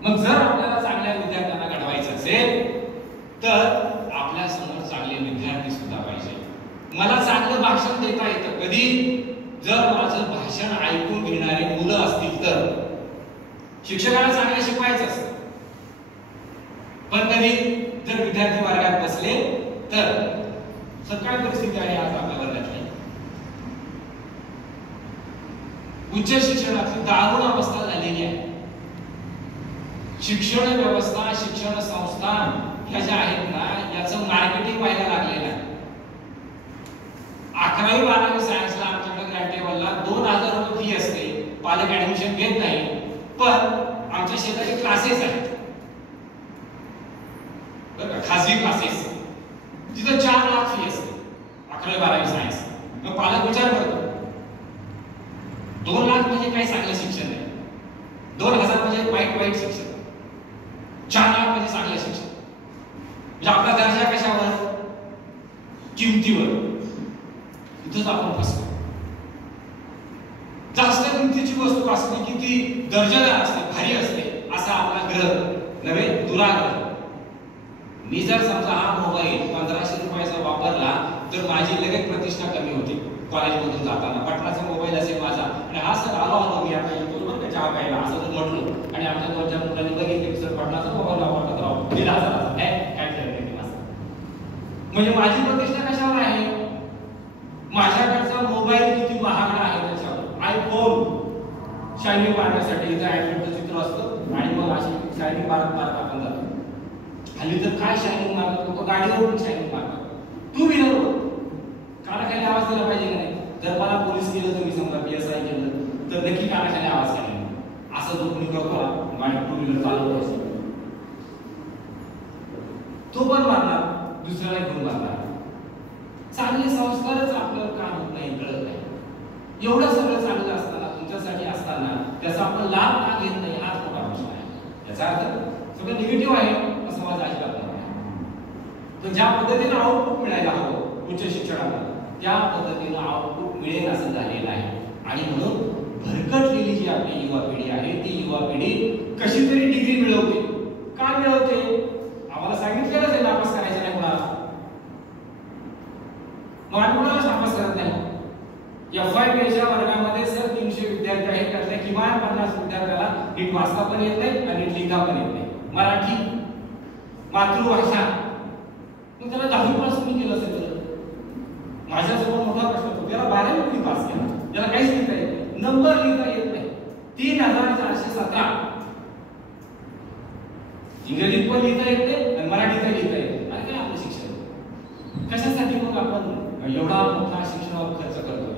मग जर आपल्याला चांगल्या विद्यार्थ्यांना घडवायचं असेल तर आपल्या समोर चांगले विद्यार्थी सुद्धा पाहिजे. मला चांगलं भाषण देता येतं कधी? जर माझं भाषण ऐकून घेणारे मुलं असतील तर. शिक्षकाला चांगलं शिकवायचं असतं, पण कधी जर विद्यार्थी वर्गात बसले तर. काय परिस्थिती आहे आज आपल्या वर्गातली? उच्च शिक्षणाची दारुण अवस्था झालेली आहे. शिक्षण व्यवस्था, शिक्षण संस्था ह्या ज्या आहेत ना, याचं मार्केटिंग व्हायला लागलेलं आहे. 11वी 12वी सायन्सला आमच्याकडे ग्रँड टेबलला 2000 रुपये फी असते. पालक ऍडमिशन घेत नाही, पण आमच्या शेजारी क्लासेस आहेत बरं का, खासगी क्लासेस, तिथं 4 लाख फी असते 11वी 12वी सायन्स. मग पालक विचार करतो 2 लाख म्हणजे काय चांगलं शिक्षण आहे, 2000 म्हणजे वाईट शिक्षण, 4 लाख म्हणजे चांगलं शिक्षण. म्हणजे आपला दर्जा कशावर? किमतीवर. इथंच आपण फसतो. जास्त किमतीची वस्तू असते की ती दर्जादार असते, भारी असते, असा आपला ग्रह नव्हे, दुराग्रह. मी जर समजा हा मोबाईल 1500 रुपयाचा वापरला तर माझी लगेच प्रतिष्ठा कमी होती. कॉलेजमधून जाताना पटनाचा मोबाईल असेल माझा आणि हा सर आलो मी आता येतो बरं का चहा प्यायला असं जर म्हटलो आणि आमच्या दोनच्या मुलांनी बघितले की सर पटनाचा मोबाईल वापरतात राव 1500 काय ठरले म्हणजे माझी प्रतिष्ठा कशावर आहे? माझ्याकडचा मोबाईल किती महागडा आहे त्याच्यावर. आयफोन शायनिंग मारण्यासाठी इथं अँड्रॉइडचं चित्र असतं आणि मग अशी शायनिंग मारत आपण जातो. हल्ली तर काय शायनिंग मारतात लोक, गाडीवरून शायनिंग मारतात. टू व्हीलरवर कानाखाली आवाज दिला पाहिजे की नाही? जर मला पोलीस केलं तुम्ही समजा PSI केलं तर नक्की कानाखाली आवाज केला असं जो कोणी करतो ना गाडी टू व्हीलर चालवतो असतो तो पण मारणार, दुसऱ्याला घेऊन मारणार. चांगले संस्कारच आपल्यावर काम होत नाही, कळत नाही. एवढं सगळं चांगलं असताना, तुमच्यासाठी असताना त्याचा आपण लाभ का घेत नाही, हाच मोठा प्रश्न आहे. याचा अर्थ सगळं निगेटिव्ह आहे असं माझं अजिबात नाही. तर ज्या पद्धतीनं आउटपुट मिळायला हवं उच्च शिक्षणाला, त्या पद्धतीनं आउटपुट मिळेल असं झालेलं आहे. आणि म्हणून भरकटलेली जी आपली युवा पिढी आहे, ती युवा पिढी कशी तरी डिग्री मिळवते. का मिळवते? आम्हाला सांगितलेलंच आहे नापास करायचं नाही कोणाला. मग आम्ही कोणालाच नापास करत नाही. FYPच्या वर्गामध्ये सर 300 विद्यार्थी आहेत, त्यातल्या किमान 50 विद्यार्थ्याला नीट वाचता पण येत नाही आणि नीट लिहिता पण येत नाही. मराठी मातृभाषा, मग त्याला 10वी पास मी केलं असेल तर माझ्यासमोर मोठा प्रश्न होतो. त्याला 12वी कोणी पास केला? त्याला काहीच लिहिता येत नाही, नंबर लिहिता येत नाही. 3417 इंग्रजीत पण लिहिता येत नाही आणि मराठीत लिहिता येत नाही. अरे काय आपलं शिक्षण कशासाठी? मग आपण एवढा मोठा शिक्षणावर खर्च करतोय.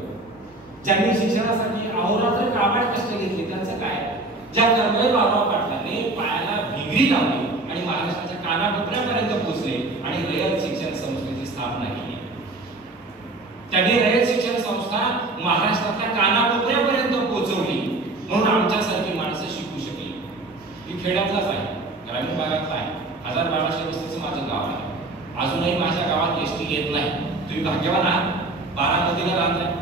ज्यांनी शिक्षणासाठी अहोरात्र काबाड कष्ट घेतले त्यांचं काय? ज्या कर्मवीर बाबा पाटलांनी पायाला भिंगरी लावली आणि महाराष्ट्राच्या कानाकोपऱ्यापर्यंत पोहोचले आणि रयत शिक्षण संस्थेची स्थापना केली. त्यांनी रयत शिक्षण संस्था महाराष्ट्रातल्या कानाकोपऱ्यापर्यंत पोहोचवली, म्हणून आमच्यासारखी माणसं शिकू शकली. मी खेड्यातलाच आहे, ग्रामीण भागातला आहे. 1200 वस्तीचं माझं गाव आहे. अजूनही माझ्या गावात एसटी येत नाही. तुम्ही भाग्यवान आहात, बारामतीला राहताय.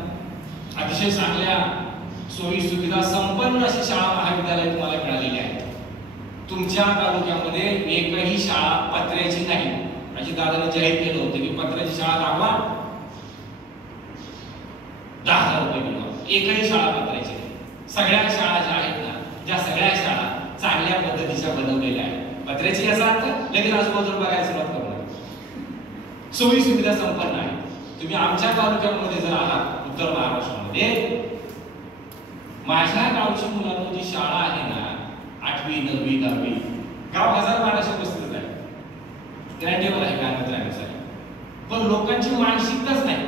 अतिशय चांगल्या सोयी सुविधा संपन्न अशी शाळा महाविद्यालय तुम्हाला मिळालेली आहे. तुमच्या तालुक्यामध्ये एकही शाळा पत्र्याची नाही. अशी दादाने जाहीर केलं होतं की पत्र्याची शाळा दाखवा, 10,000 रुपये मिळवा. एकही शाळा पत्र्याची नाही. सगळ्या शाळा ज्या आहेत ना, ज्या सगळ्या शाळा चांगल्या पद्धतीच्या बनवलेल्या आहेत. पत्र्याची याचा अर्थ लगेच आजूबाजूला बघायला सुरुवात करणार. सोयी सुविधा संपन्न आहे. तुम्ही आमच्या तालुक्यामध्ये जर आलात, उत्तर महाराष्ट्रामध्ये, माझ्या गावची मुलांची जी शाळा आहे ना, 8वी 9वी 10वी, गाव 1200 वस्तीच आहे. ग्रँटेबल आहे काय मित्रांसाठी, पण लोकांची मानसिकताच नाही.